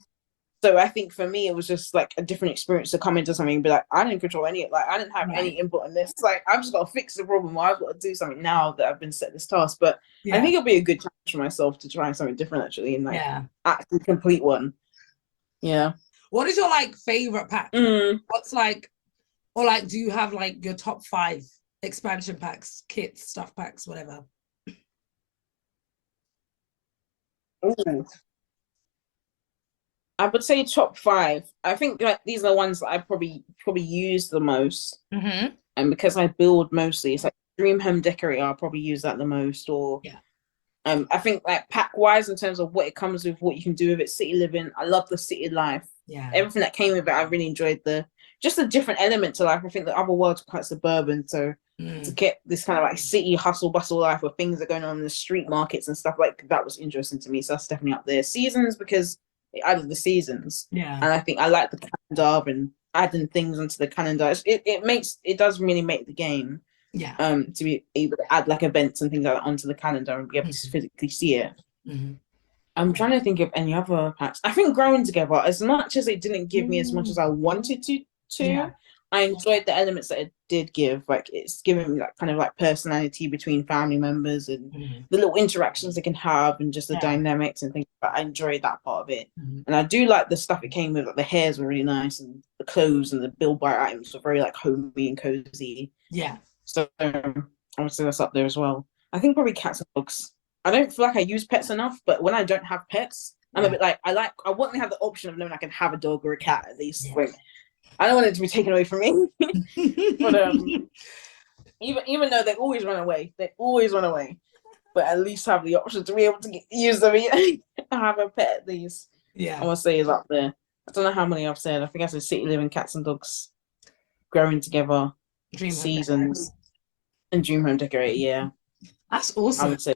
So I think for me, it was just like a different experience to come into something and be like, I didn't control any, like I didn't have any input in this. It's like I've just got to fix the problem. Or I've got to do something now that I've been set this task. But I think it'll be a good challenge for myself to try something different actually, and like actually complete one. Yeah. What is your like favorite pack? What's like, or like, do you have like your top 5 expansion packs, kits, stuff packs, whatever? Ooh. I would say top 5. I think like these are the ones that I probably use the most. And because I build mostly, it's like Dream Home Decorator, I'll probably use that the most. Or I think like pack wise in terms of what it comes with, what you can do with it, city living. I love the city life. Everything that came with it, I really enjoyed the different element to life. I think the other worlds are quite suburban, so to get this kind of like city hustle bustle life where things are going on in the street markets and stuff like that was interesting to me. So that's definitely up there. Seasons, because it added the seasons. And I think I like the calendar and adding things into the calendar. It does really make the game. To be able to add like events and things like that onto the calendar and be able to physically see it. I'm trying to think of any other packs. I think Growing Together, as much as it didn't give me as much as I wanted to, I enjoyed the elements that it did give. Like it's giving me like kind of like personality between family members and the little interactions they can have and just the dynamics and things. But I enjoyed that part of it. And I do like the stuff it came with. Like the hairs were really nice and the clothes and the build buy items were very like homey and cozy. So I would say that's up there as well. I think probably cats and dogs. I don't feel like I use pets enough, but when I don't have pets, I'm a bit like I want to have the option of knowing I can have a dog or a cat at least. Like, I don't want it to be taken away from me. But even though they always run away, but at least have the option to be able to use them. Have a pet at least. I want to say is up there. I don't know how many I've said. I think I said City Living, Cats and Dogs, Growing Together, Dream Seasons, and Dream Home Decorator. That's awesome. I would say.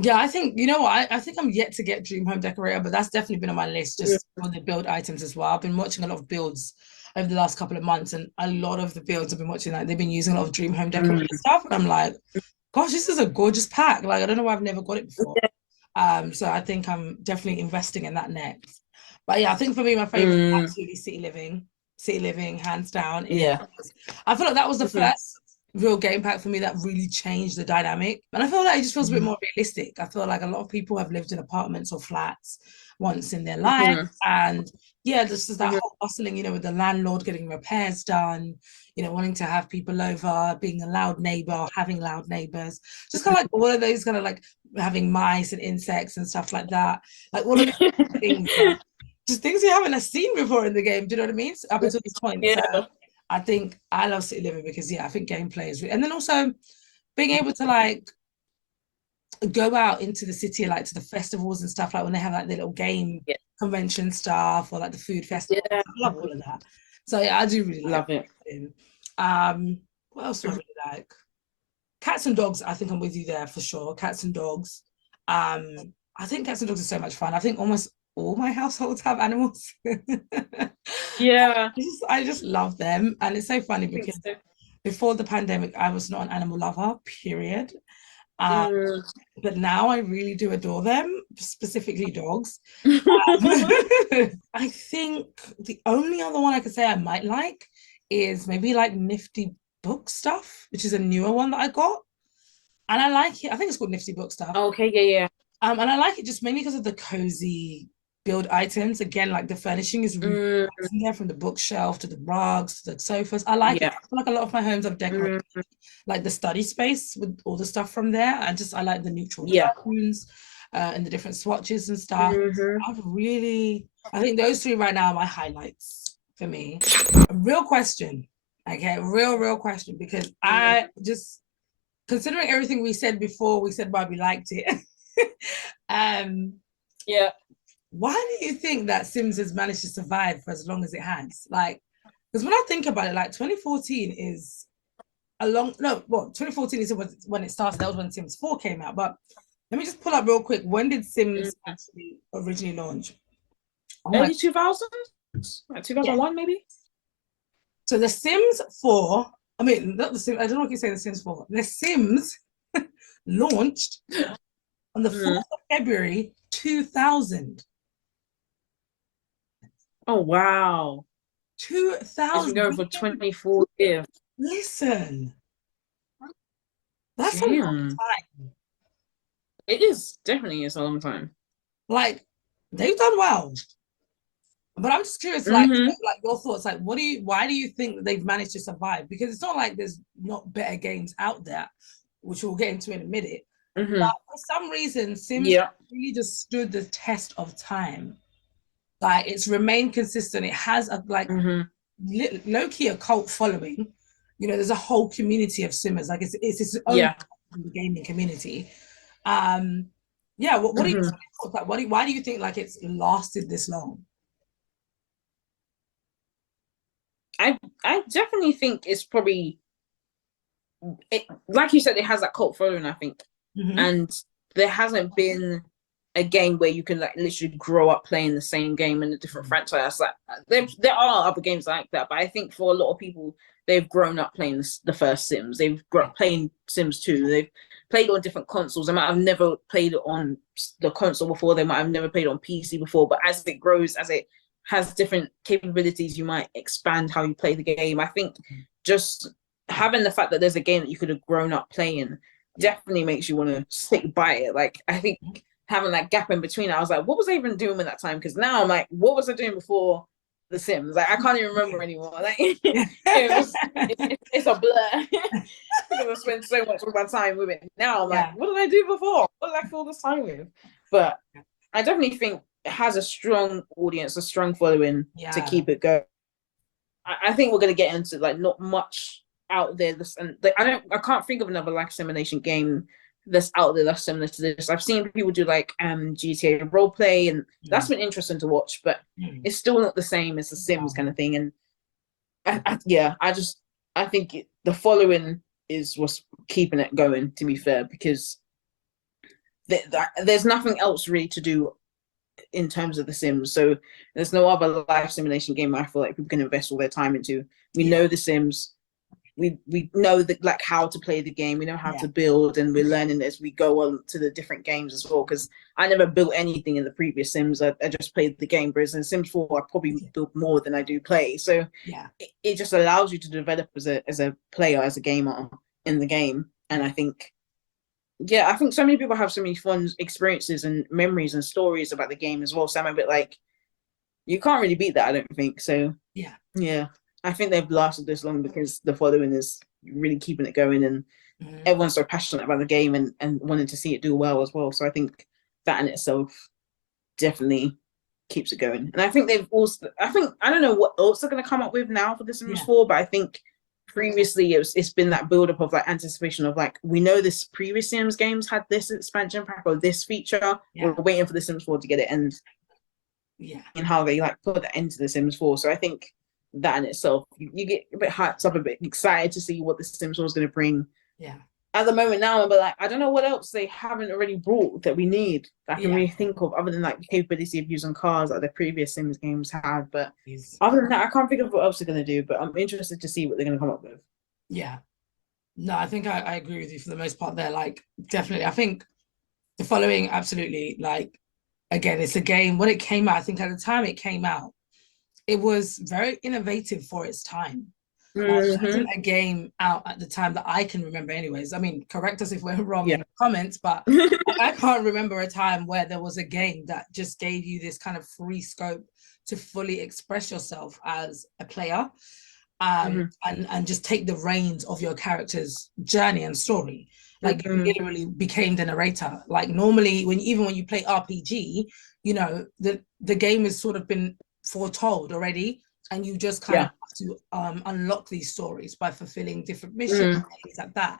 Yeah, I think, you know what, I think I'm yet to get Dream Home Decorator, but that's definitely been on my list just for the build items as well. I've been watching a lot of builds over the last couple of months, and a lot of the builds I've been watching, like they've been using a lot of Dream Home Decorator stuff, and I'm like, gosh, this is a gorgeous pack. Like, I don't know why I've never got it before. So I think I'm definitely investing in that next. But yeah, I think for me, my favorite is absolutely City Living, hands down. I feel like that was the first real game pack for me that really changed the dynamic, and I feel like it just feels a bit more realistic. I feel like a lot of people have lived in apartments or flats once in their life, and this is that whole hustling, with the landlord getting repairs done, wanting to have people over, being a loud neighbor, having loud neighbors, just kind of like all of those kind of like having mice and insects and stuff like that. Like all of these things, just things you haven't seen before in the game. Do you know what I mean? Up until this point. Yeah. So I think I love city living because I think gameplay is, and then also being able to like go out into the city, like to the festivals and stuff, like when they have like the little game convention stuff or like the food festival. I love all of that. So I do really love it. What else do I really like? Cats and dogs. I think I'm with you there for sure. Cats and dogs. I think cats and dogs are so much fun. I think almost all my households have animals. Yeah. I just love them, and it's so funny because before the pandemic, I was not an animal lover, period. But now I really do adore them, specifically dogs. I think the only other one I could say I might like is maybe like Nifty Book Stuff, which is a newer one that I got. And I like it. I think it's called Nifty Book Stuff. Okay, yeah. And I like it just mainly because of the cozy build items. Again, like the furnishing is really nice in there, from the bookshelf to the rugs to the sofas. I like it. I feel like a lot of my homes I've decorated like the study space with all the stuff from there. I like the neutral tones and the different swatches and stuff. I think those three right now are my highlights for me. A real question. Okay, real question, because I just, considering everything we said before, we said why we liked it. Why do you think that Sims has managed to survive for as long as it has? Like, because when I think about it, like 2014 is 2014 is when it started. That was when Sims 4 came out. But let me just pull up real quick. When did Sims actually originally launch? Early 2000s? Like 2001, maybe? So The Sims 4, I mean, not The Sims, I don't know what you say, The Sims 4. The Sims launched on the 4th of February 2000. Oh, wow. 2000. It's been going for 24 years. Listen. That's a long time. It is, definitely is a long time. Like, they've done well. But I'm just curious, like your thoughts, like why do you think that they've managed to survive? Because it's not like there's not better games out there, which we'll get into in a minute. But for some reason, Sims really just stood the test of time. Like, it's remained consistent. It has a low-key a cult following. You know, there's a whole community of Simmers. Like, it's its own gaming community. What do you think? Why do you think like it's lasted this long? I definitely think it's probably like you said, it has that cult following, I think. And there hasn't been a game where you can like literally grow up playing the same game in a different franchise. Like there are other games like that, but I think for a lot of people, they've grown up playing the first Sims. They've grown up playing Sims 2. They've played on different consoles. They might have never played it on the console before. They might have never played on PC before. But as it grows, as it has different capabilities, you might expand how you play the game. I think just having the fact that there's a game that you could have grown up playing definitely makes you want to stick by it. Like, I think having that gap in between, I was like, what was I even doing at that time? Because now I'm like, what was I doing before The Sims? Like, I can't even remember anymore. Like, it's a blur. Because I spent so much of my time with it. Now I'm like, what did I do before? What did I fill this time with? But I definitely think it has a strong audience, a strong following to keep it going. I think we're going to get into like not much out there. I can't think of another life simulation game that's out there that's similar to this. I've seen people do like GTA roleplay, and that's been interesting to watch, but it's still not the same as the Sims kind of thing. And I think the following is what's keeping it going, to be fair, because there's nothing else really to do in terms of the Sims. So there's no other life simulation game I feel like people can invest all their time into. We know the Sims. We know like how to play the game. We know how to build, and we're learning as we go on to the different games as well. Because I never built anything in the previous Sims. I just played the game. Whereas in Sims 4, I probably built more than I do play. So it just allows you to develop as a player, as a gamer in the game. And I think so many people have so many fun experiences and memories and stories about the game as well. So I'm a bit like, you can't really beat that, I don't think. So I think they've lasted this long because the following is really keeping it going, and everyone's so passionate about the game and wanting to see it do well as well. So I think that in itself definitely keeps it going. And I think I don't know what else they're going to come up with now for The Sims 4, but I think previously it's been that build up of like anticipation of like, we know this previous Sims games had this expansion pack or this feature. We're waiting for The Sims 4 to get it, and how they like put that into The Sims 4. So I think that in itself, you get a bit hyped up, a bit excited to see what The Sims 4 is going to bring. At the moment now, but like, I don't know what else they haven't already brought that we need that I can really think of, other than like the capability of using cars like the previous Sims games had. But other than that, I can't think of what else they're going to do, but I'm interested to see what they're going to come up with. No, I think I agree with you for the most part there. Like, definitely, I think the following, absolutely, like, again, it's a game. When it came out, I think at the time it came out, it was very innovative for its time. It wasn't a game out at the time that I can remember anyways. I mean, correct us if we're wrong in the comments, but I can't remember a time where there was a game that just gave you this kind of free scope to fully express yourself as a player, and just take the reins of your character's journey and story. Like, you literally became the narrator. Like, normally when you play RPG, you know, the game has sort of been foretold already, and you just kind of have to unlock these stories by fulfilling different missions and things like that.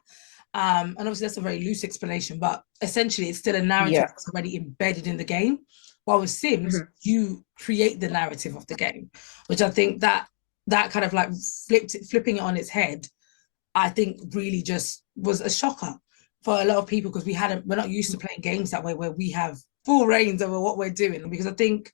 And obviously that's a very loose explanation, but essentially it's still a narrative that's already embedded in the game. While with Sims, you create the narrative of the game, which I think that kind of like flipping it on its head, I think really just was a shocker for a lot of people, because we're not used to playing games that way, where we have full reins over what we're doing. Because I think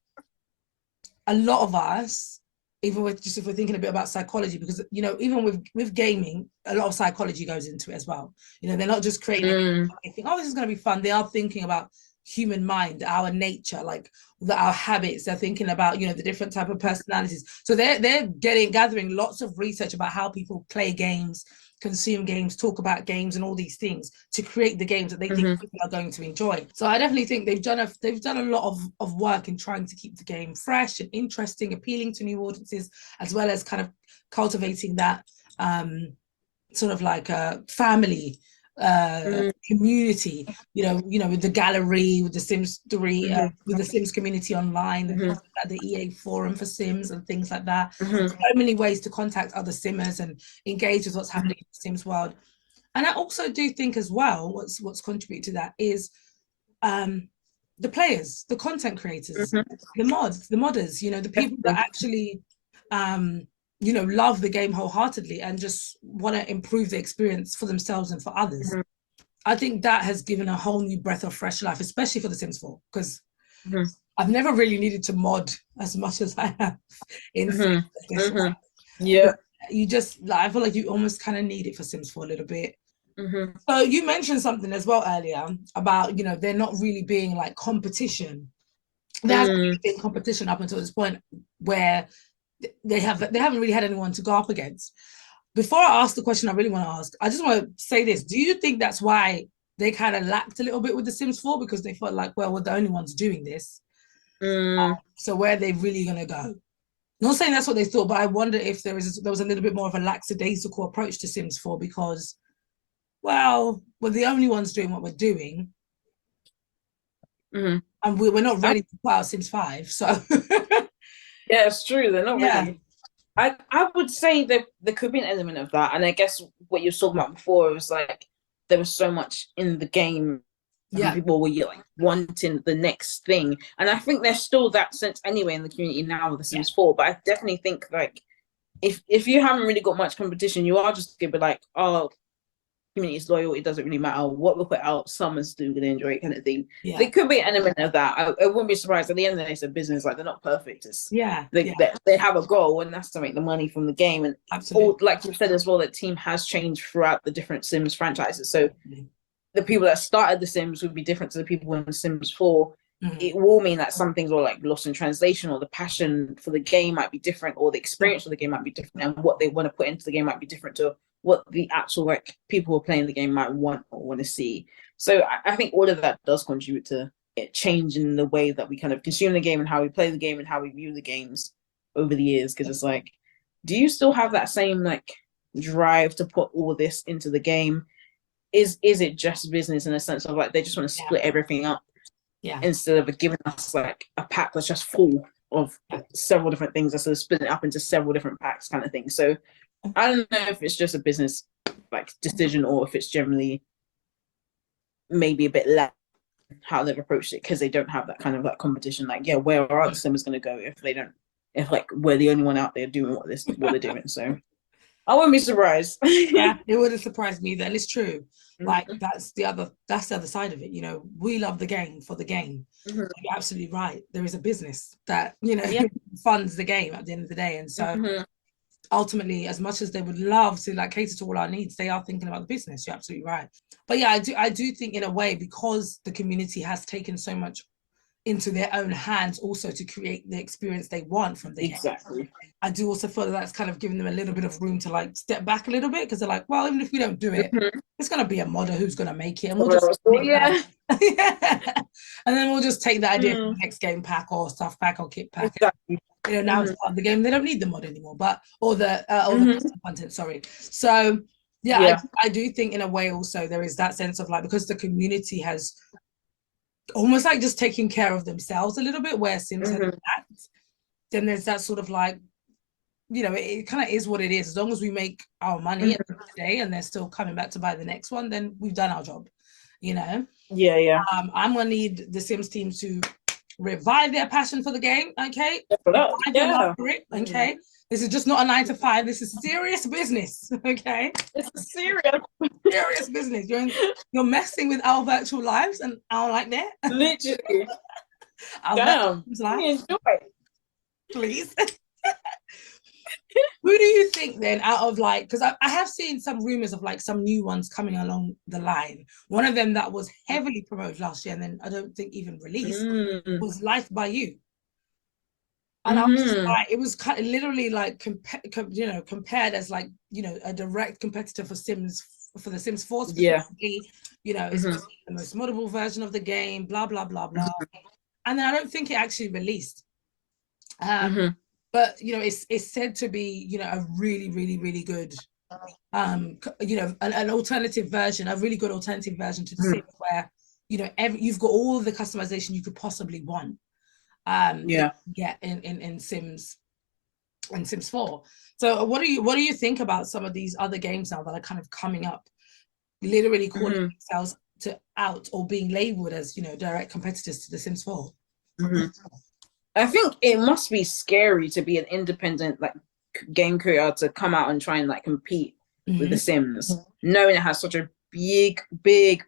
a lot of us, even with just if we're thinking a bit about psychology, because, you know, even with gaming, a lot of psychology goes into it as well. You know, they're not just creating anything, oh, this is going to be fun. They are thinking about human mind, our nature, like our habits. They're thinking about, you know, the different type of personalities. So they're gathering lots of research about how people play games, consume games, talk about games, and all these things to create the games that they think people are going to enjoy. So I definitely think they've done a lot of work in trying to keep the game fresh and interesting, appealing to new audiences, as well as kind of cultivating that sort of like a family community, you know, with the gallery, with the Sims 3, with the Sims community online, the EA forum for Sims and things like that. So many ways to contact other Simmers and engage with what's happening in the Sims world. And I also do think as well, what's contributed to that is the players, the content creators, the modders, you know, the people that actually you know, love the game wholeheartedly and just want to improve the experience for themselves and for others. I think that has given a whole new breath of fresh life, especially for The Sims 4, because I've never really needed to mod as much as I have in Sims. You just, like, I feel like you almost kind of need it for Sims 4 a little bit. So you mentioned something as well earlier about, you know, there not really being like competition. There hasn't really been competition up until this point where they haven't really had anyone to go up against. Before I ask the question I really want to ask, I just want to say this. Do you think that's why they kind of lacked a little bit with The Sims 4, because they felt like, well, we're the only ones doing this? So where are they really going to go? Not saying that's what they thought, but I wonder if there was a little bit more of a lackadaisical approach to Sims 4, because, well, we're the only ones doing what we're doing. And we're not ready to put out Sims 5, so... Yeah, it's true. They're not really. I would say that there could be an element of that, and I guess what you were talking about before was like there was so much in the game. People were like wanting the next thing, and I think there's still that sense anyway in the community now with The Sims 4. But I definitely think like if you haven't really got much competition, you are just gonna be like, oh, community is loyal, it doesn't really matter what we put out, someone's still going to enjoy it, kind of thing. There could be an element of that. I wouldn't be surprised. At the end of the day, it's a business, like they're not perfect. It's, they have a goal, and that's to make the money from the game. And all, like you said as well, that team has changed throughout the different Sims franchises. So the people that started the Sims would be different to the people in Sims 4. It will mean that some things were like lost in translation, or the passion for the game might be different, or the experience of the game might be different, and what they want to put into the game might be different to what the actual like people who are playing the game might want or want to see. So I think all of that does contribute to it changing the way that we kind of consume the game and how we play the game and how we view the games over the years. Because it's like, do you still have that same like drive to put all this into the game? is it just business in a sense of like they just want to split everything up instead of giving us like a pack that's just full of several different things, instead of splitting it up into several different packs kind of thing. So I don't know if it's just a business like decision or if it's generally maybe a bit less how they've approached it, because they don't have that kind of like competition. Like, yeah, where are the Sims going to go if they don't, if like we're the only one out there doing what they're doing? So I wouldn't be surprised. Yeah, it wouldn't surprise me then. It's true. Like that's the other side of it. You know, we love the game for the game. You're absolutely right. There is a business that, you know, funds the game at the end of the day. And so ultimately, as much as they would love to like cater to all our needs, they are thinking about the business. You're absolutely right. But yeah, I do think in a way, because the community has taken so much into their own hands also to create the experience they want from the game. I do also feel that that's kind of giving them a little bit of room to like step back a little bit, because they're like, well, even if we don't do it, it's going to be a modder who's going to make it, and we'll just and then we'll just take the idea from the next game pack or stuff pack or kit pack. You know, now it's part of the game, they don't need the mod anymore, but or the content, sorry. So yeah. I do think in a way also there is that sense of like, because the community has almost like just taking care of themselves a little bit, where Sims has that, then there's that sort of like, you know, it kind of is what it is. As long as we make our money at the end of the day and they're still coming back to buy the next one, then we've done our job, you know. I'm gonna need the Sims team to revive their passion for the game, okay? Okay. This is just not a 9 to 5. This is serious business, okay? It's serious business. You're messing with our virtual lives, and I don't like that. Literally. Damn. Enjoy. Please. Who do you think then, out of like, because I have seen some rumors of like some new ones coming along the line. One of them that was heavily promoted last year and then I don't think even released was Life by You. And I was just like, it was kind of literally like, compared as like, you know, a direct competitor for Sims, for the Sims 4 specifically. You know, it's the most moddable version of the game, blah, blah, blah, blah. And then I don't think it actually released. But, you know, it's said to be, you know, a really, really, really good, you know, an alternative version, a really good alternative version to the Sims, where, you know, you've got all the customization you could possibly want. In Sims 4. So what do you think about some of these other games now that are kind of coming up, literally calling themselves out or being labeled as, you know, direct competitors to the Sims 4? I think it must be scary to be an independent like game creator to come out and try and like compete with the Sims, knowing it has such a big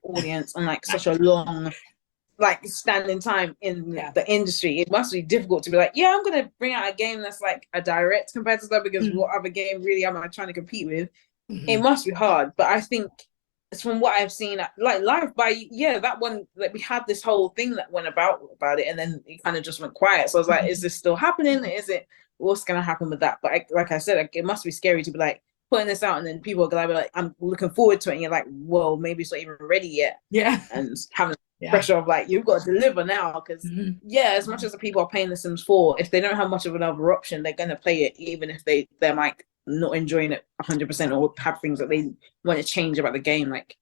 audience and like such a long like standing time in the industry. It must be difficult to be like, yeah, I'm gonna bring out a game that's like a direct competitor, because what other game really am I trying to compete with? It must be hard. But I think it's from what I've seen, like Life by that one, like we had this whole thing that went about it, and then it kind of just went quiet. So I was like, is this still happening? Is it, what's gonna happen with that? But like I said, like, it must be scary to be like putting this out and then people are gonna be like, I'm looking forward to it, and you're like, well, maybe it's not even ready yet. And having pressure of like, you've got to deliver now, because as much as the people are playing the Sims 4, if they don't have much of another option, they're gonna play it, even if they're like not enjoying it 100% or have things that they want to change about the game. Like,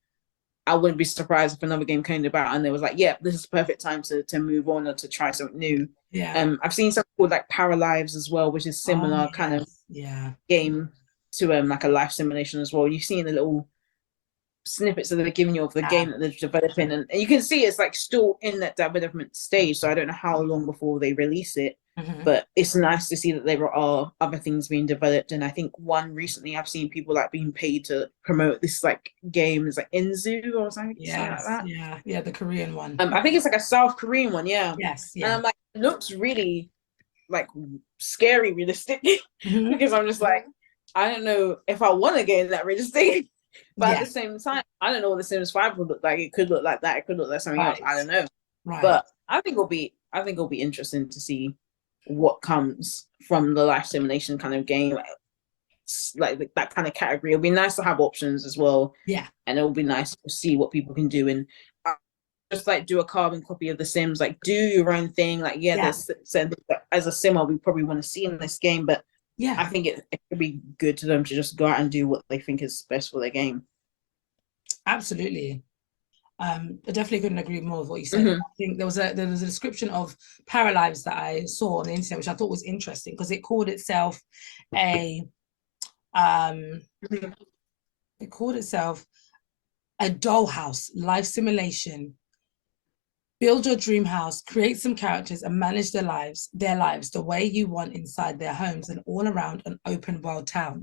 I wouldn't be surprised if another game came about and they was like, this is the perfect time to move on or to try something new. I've seen something called like Paralives as well, which is similar kind of game to like a life simulation as well. You've seen the little snippets that they're giving you of the game that they're developing, and you can see it's like still in that development stage, so I don't know how long before they release it. But it's nice to see that there are other things being developed. And I think one recently I've seen people like being paid to promote this like game is like Inzu or something like that. The Korean one. I think it's like a South Korean one. And I'm like, it looks really like scary realistic because I'm just like, I don't know if I want to get in that realistic. But at the same time, I don't know what the Sims 5 would look like. It could look like that. It could look like something else. I don't know. But I think it'll be interesting to see what comes from the life simulation kind of game, like that kind of category. It'll be nice to have options as well. And it'll be nice to see what people can do, and just like do a carbon copy of the Sims, like do your own thing. Like there's certain things that as a simmer we probably want to see in this game, but I think it could be good to them to just go out and do what they think is best for their game. Absolutely. I definitely couldn't agree more with what you said. I think there was a description of Paralives that I saw on the internet, which I thought was interesting because it called itself a dollhouse life simulation. Build your dream house, create some characters, and manage their lives the way you want inside their homes and all around an open world town.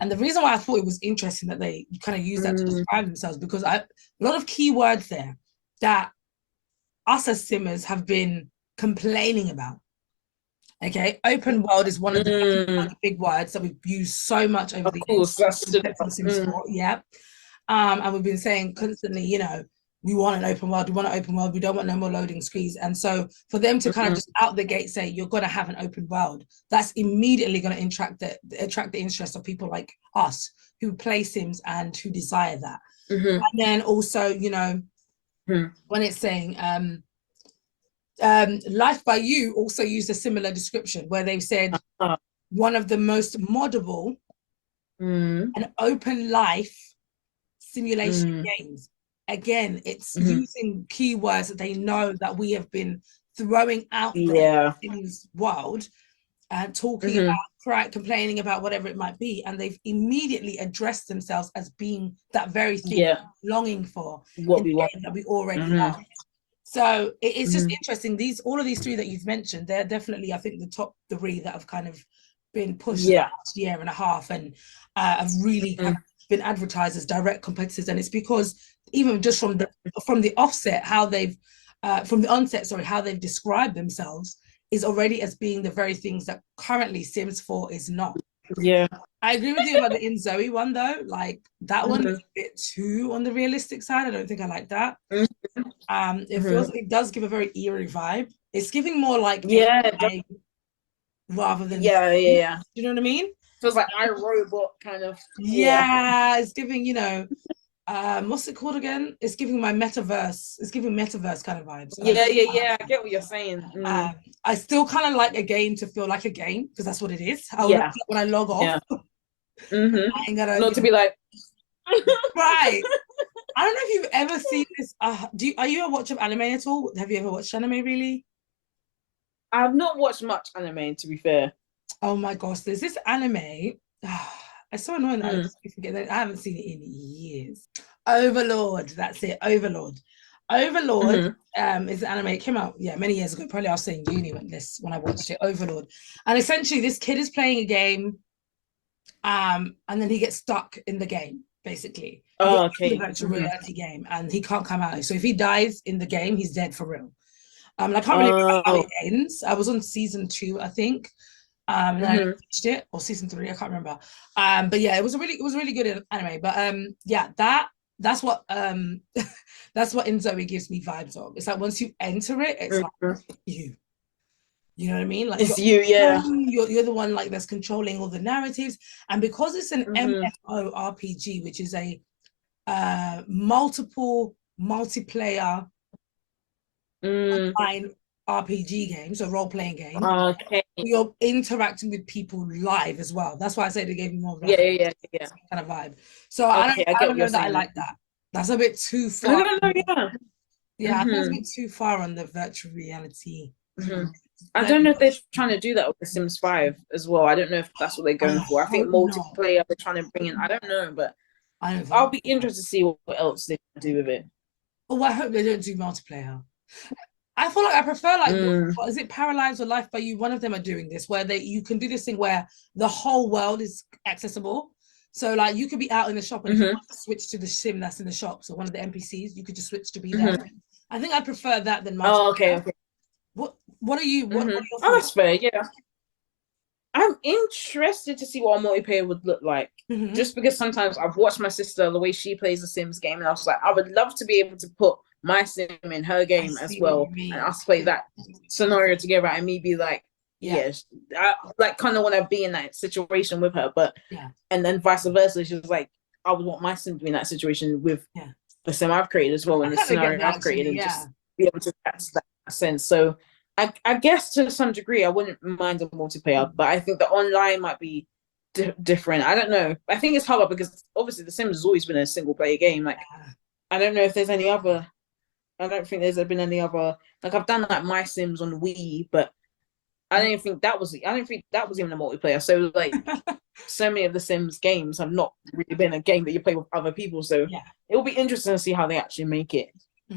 And the reason why I thought it was interesting that they kind of use that to describe themselves, because a lot of key words there that us as simmers have been complaining about. Okay, open world is one of the big words that we've used so much over the years. That's The Sims 4, yeah. And we've been saying constantly, you know, we want an open world, we don't want no more loading screens. And so for them to kind of just out the gate say you're going to have an open world, that's immediately going to attract the interest of people like us who play Sims and who desire that. And then also, you know, when it's saying Life by You also used a similar description where they've said one of the most moddable and open life simulation games. Again, it's using keywords that they know that we have been throwing out there in this world and talking about, complaining about whatever it might be, and they've immediately addressed themselves as being that very thing, longing for what we want that we already have. So it's just interesting. All of these three that you've mentioned, they're definitely, I think, the top three that have kind of been pushed the last year and a half, and have really kind of been advertised as direct competitors. And it's because even just from the offset, how they've from the onset, sorry, how they've described themselves is already as being the very things that currently Sims 4 is not. Yeah, I agree with you about the In Zoe one though. Like that one is a bit too on the realistic side. I don't think I like that. It does give a very eerie vibe. It's giving more like rather than you know what I mean? Feels like iRobot kind of. It's giving, you know, what's it called again? It's giving metaverse kind of vibes. I get what you're saying. I still kind of like a game to feel like a game because that's what it is. When I log off, I ain't gotta, not to be like right. I don't know if you've ever seen this. Are you a watcher of anime at all? Have you ever watched anime really? I've not watched much anime, to be fair. Oh my gosh, there's this anime. It's so annoying that I forget that I haven't seen it in years. Overlord, that's it. Overlord is an anime. It came out many years ago. Probably I was saying uni when I watched it. Overlord, and essentially this kid is playing a game, and then he gets stuck in the game basically. Okay. Virtual reality game, and he can't come out. So if he dies in the game, he's dead for real. I can't really remember how it ends. I was on season 2, I think. And I watched it, or season 3, I can't remember. But yeah, it was really good anime. But that's what that's what In Zoe gives me vibes of. It's like once you enter it, it's like you know what I mean? Like it's you're the one like that's controlling all the narratives. And because it's an MMORPG, which is a multiplayer online RPG game, so role-playing game. You're interacting with people live as well. That's why I say they gave me more of like kind of vibe. So I don't know that I like that. That's a bit too far. I think it's a bit too far on the virtual reality. I don't know if they're trying to do that with The Sims 5 as well. I don't know if that's what they're going for. I think multiplayer they're trying to bring in. I don't know, but I'll be interested to see what else they do with it. Oh, I hope they don't do multiplayer. I feel like I prefer what is it, Paralives or Life by You? One of them are doing this where you can do this thing where the whole world is accessible. So like you could be out in the shop and if you want to switch to the sim that's in the shop, so one of the NPCs, you could just switch to be there. I think I prefer that than multiplayer. Okay. What are you? What are your thoughts? That's fair. Yeah, I'm interested to see what a multiplayer would look like. Just because sometimes I've watched my sister the way she plays the Sims game, and I was like, I would love to be able to put my sim in her game as well, and us play that scenario together, and me be like, I like kind of want to be in that situation with her, but and then vice versa. She was like, I would want my sim to be in that situation with the sim I've created as well, and the scenario I've created, and just be able to catch that sense. So I guess to some degree I wouldn't mind a multiplayer, but I think the online might be different. I don't know. I think it's harder because obviously The Sims has always been a single player game. Like, I don't know if there's any other. I don't think there's been any other. Like, I've done like My Sims on Wii, but I don't think that was even a multiplayer. So like, so many of the Sims games have not really been a game that you play with other people. So it'll be interesting to see how they actually make it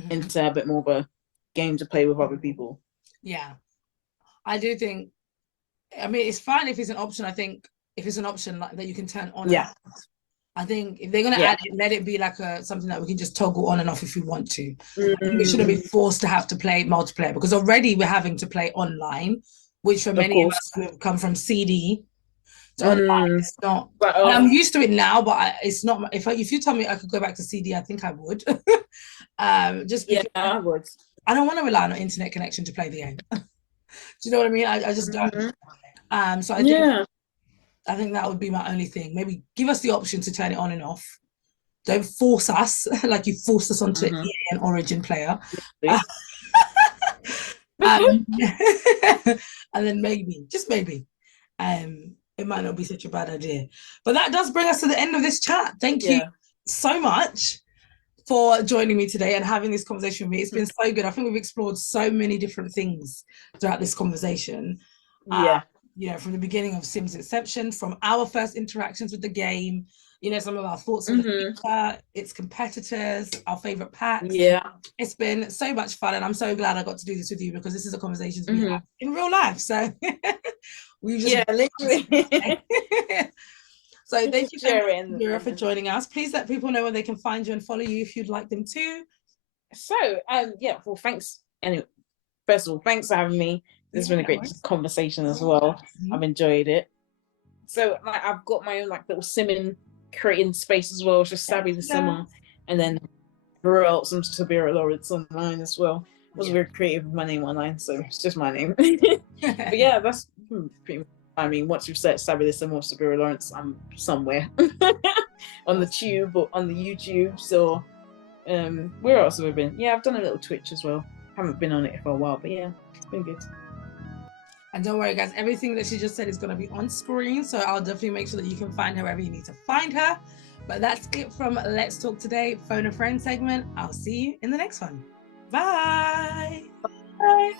into a bit more of a game to play with other people. Yeah, I do think. I mean, it's fine if it's an option. I think if it's an option like that you can turn on. Yeah. I think if they're gonna add it, let it be like something that we can just toggle on and off if we want to. I think we shouldn't be forced to have to play multiplayer because already we're having to play online, which for many of us who have come from CD to online, it's not. But, I'm used to it now, but it's not. If you tell me I could go back to CD, I think I would. Just because I would. I don't want to rely on an internet connection to play the game. Do you know what I mean? I just don't. So I think that would be my only thing. Maybe give us the option to turn it on and off. Don't force us like you forced us onto EA and Origin player. And then maybe, just maybe, it might not be such a bad idea. But that does bring us to the end of this chat. Thank you so much for joining me today and having this conversation with me. It's been so good. I think we've explored so many different things throughout this conversation. You know, from the beginning of Sims inception, from our first interactions with the game, you know, some of our thoughts on the future, its competitors, our favorite packs. It's been so much fun, and I'm so glad I got to do this with you because this is a conversation we have in real life. So we just literally. So thank you Vera for joining us. Please let people know where they can find you and follow you if you'd like them to. So well, thanks. Anyway, first of all, thanks for having me. This has been a great conversation as well. I've enjoyed it. So like, I've got my own like little simming creating space as well. It's just Sabby the Simmer, and then some Sabira Lawrence online as well. I was very creative with my name online, so it's just my name. But yeah, that's pretty much. I mean, once you've searched Sabby the Simmer or Sabira Lawrence, I'm somewhere on the tube or on the YouTube. So where else have I been? Yeah, I've done a little Twitch as well. Haven't been on it for a while, but yeah, it's been good. And don't worry, guys, everything that she just said is going to be on screen. So I'll definitely make sure that you can find her wherever you need to find her. But that's it from Let's Talk Today, Phone a Friend segment. I'll see you in the next one. Bye. Bye.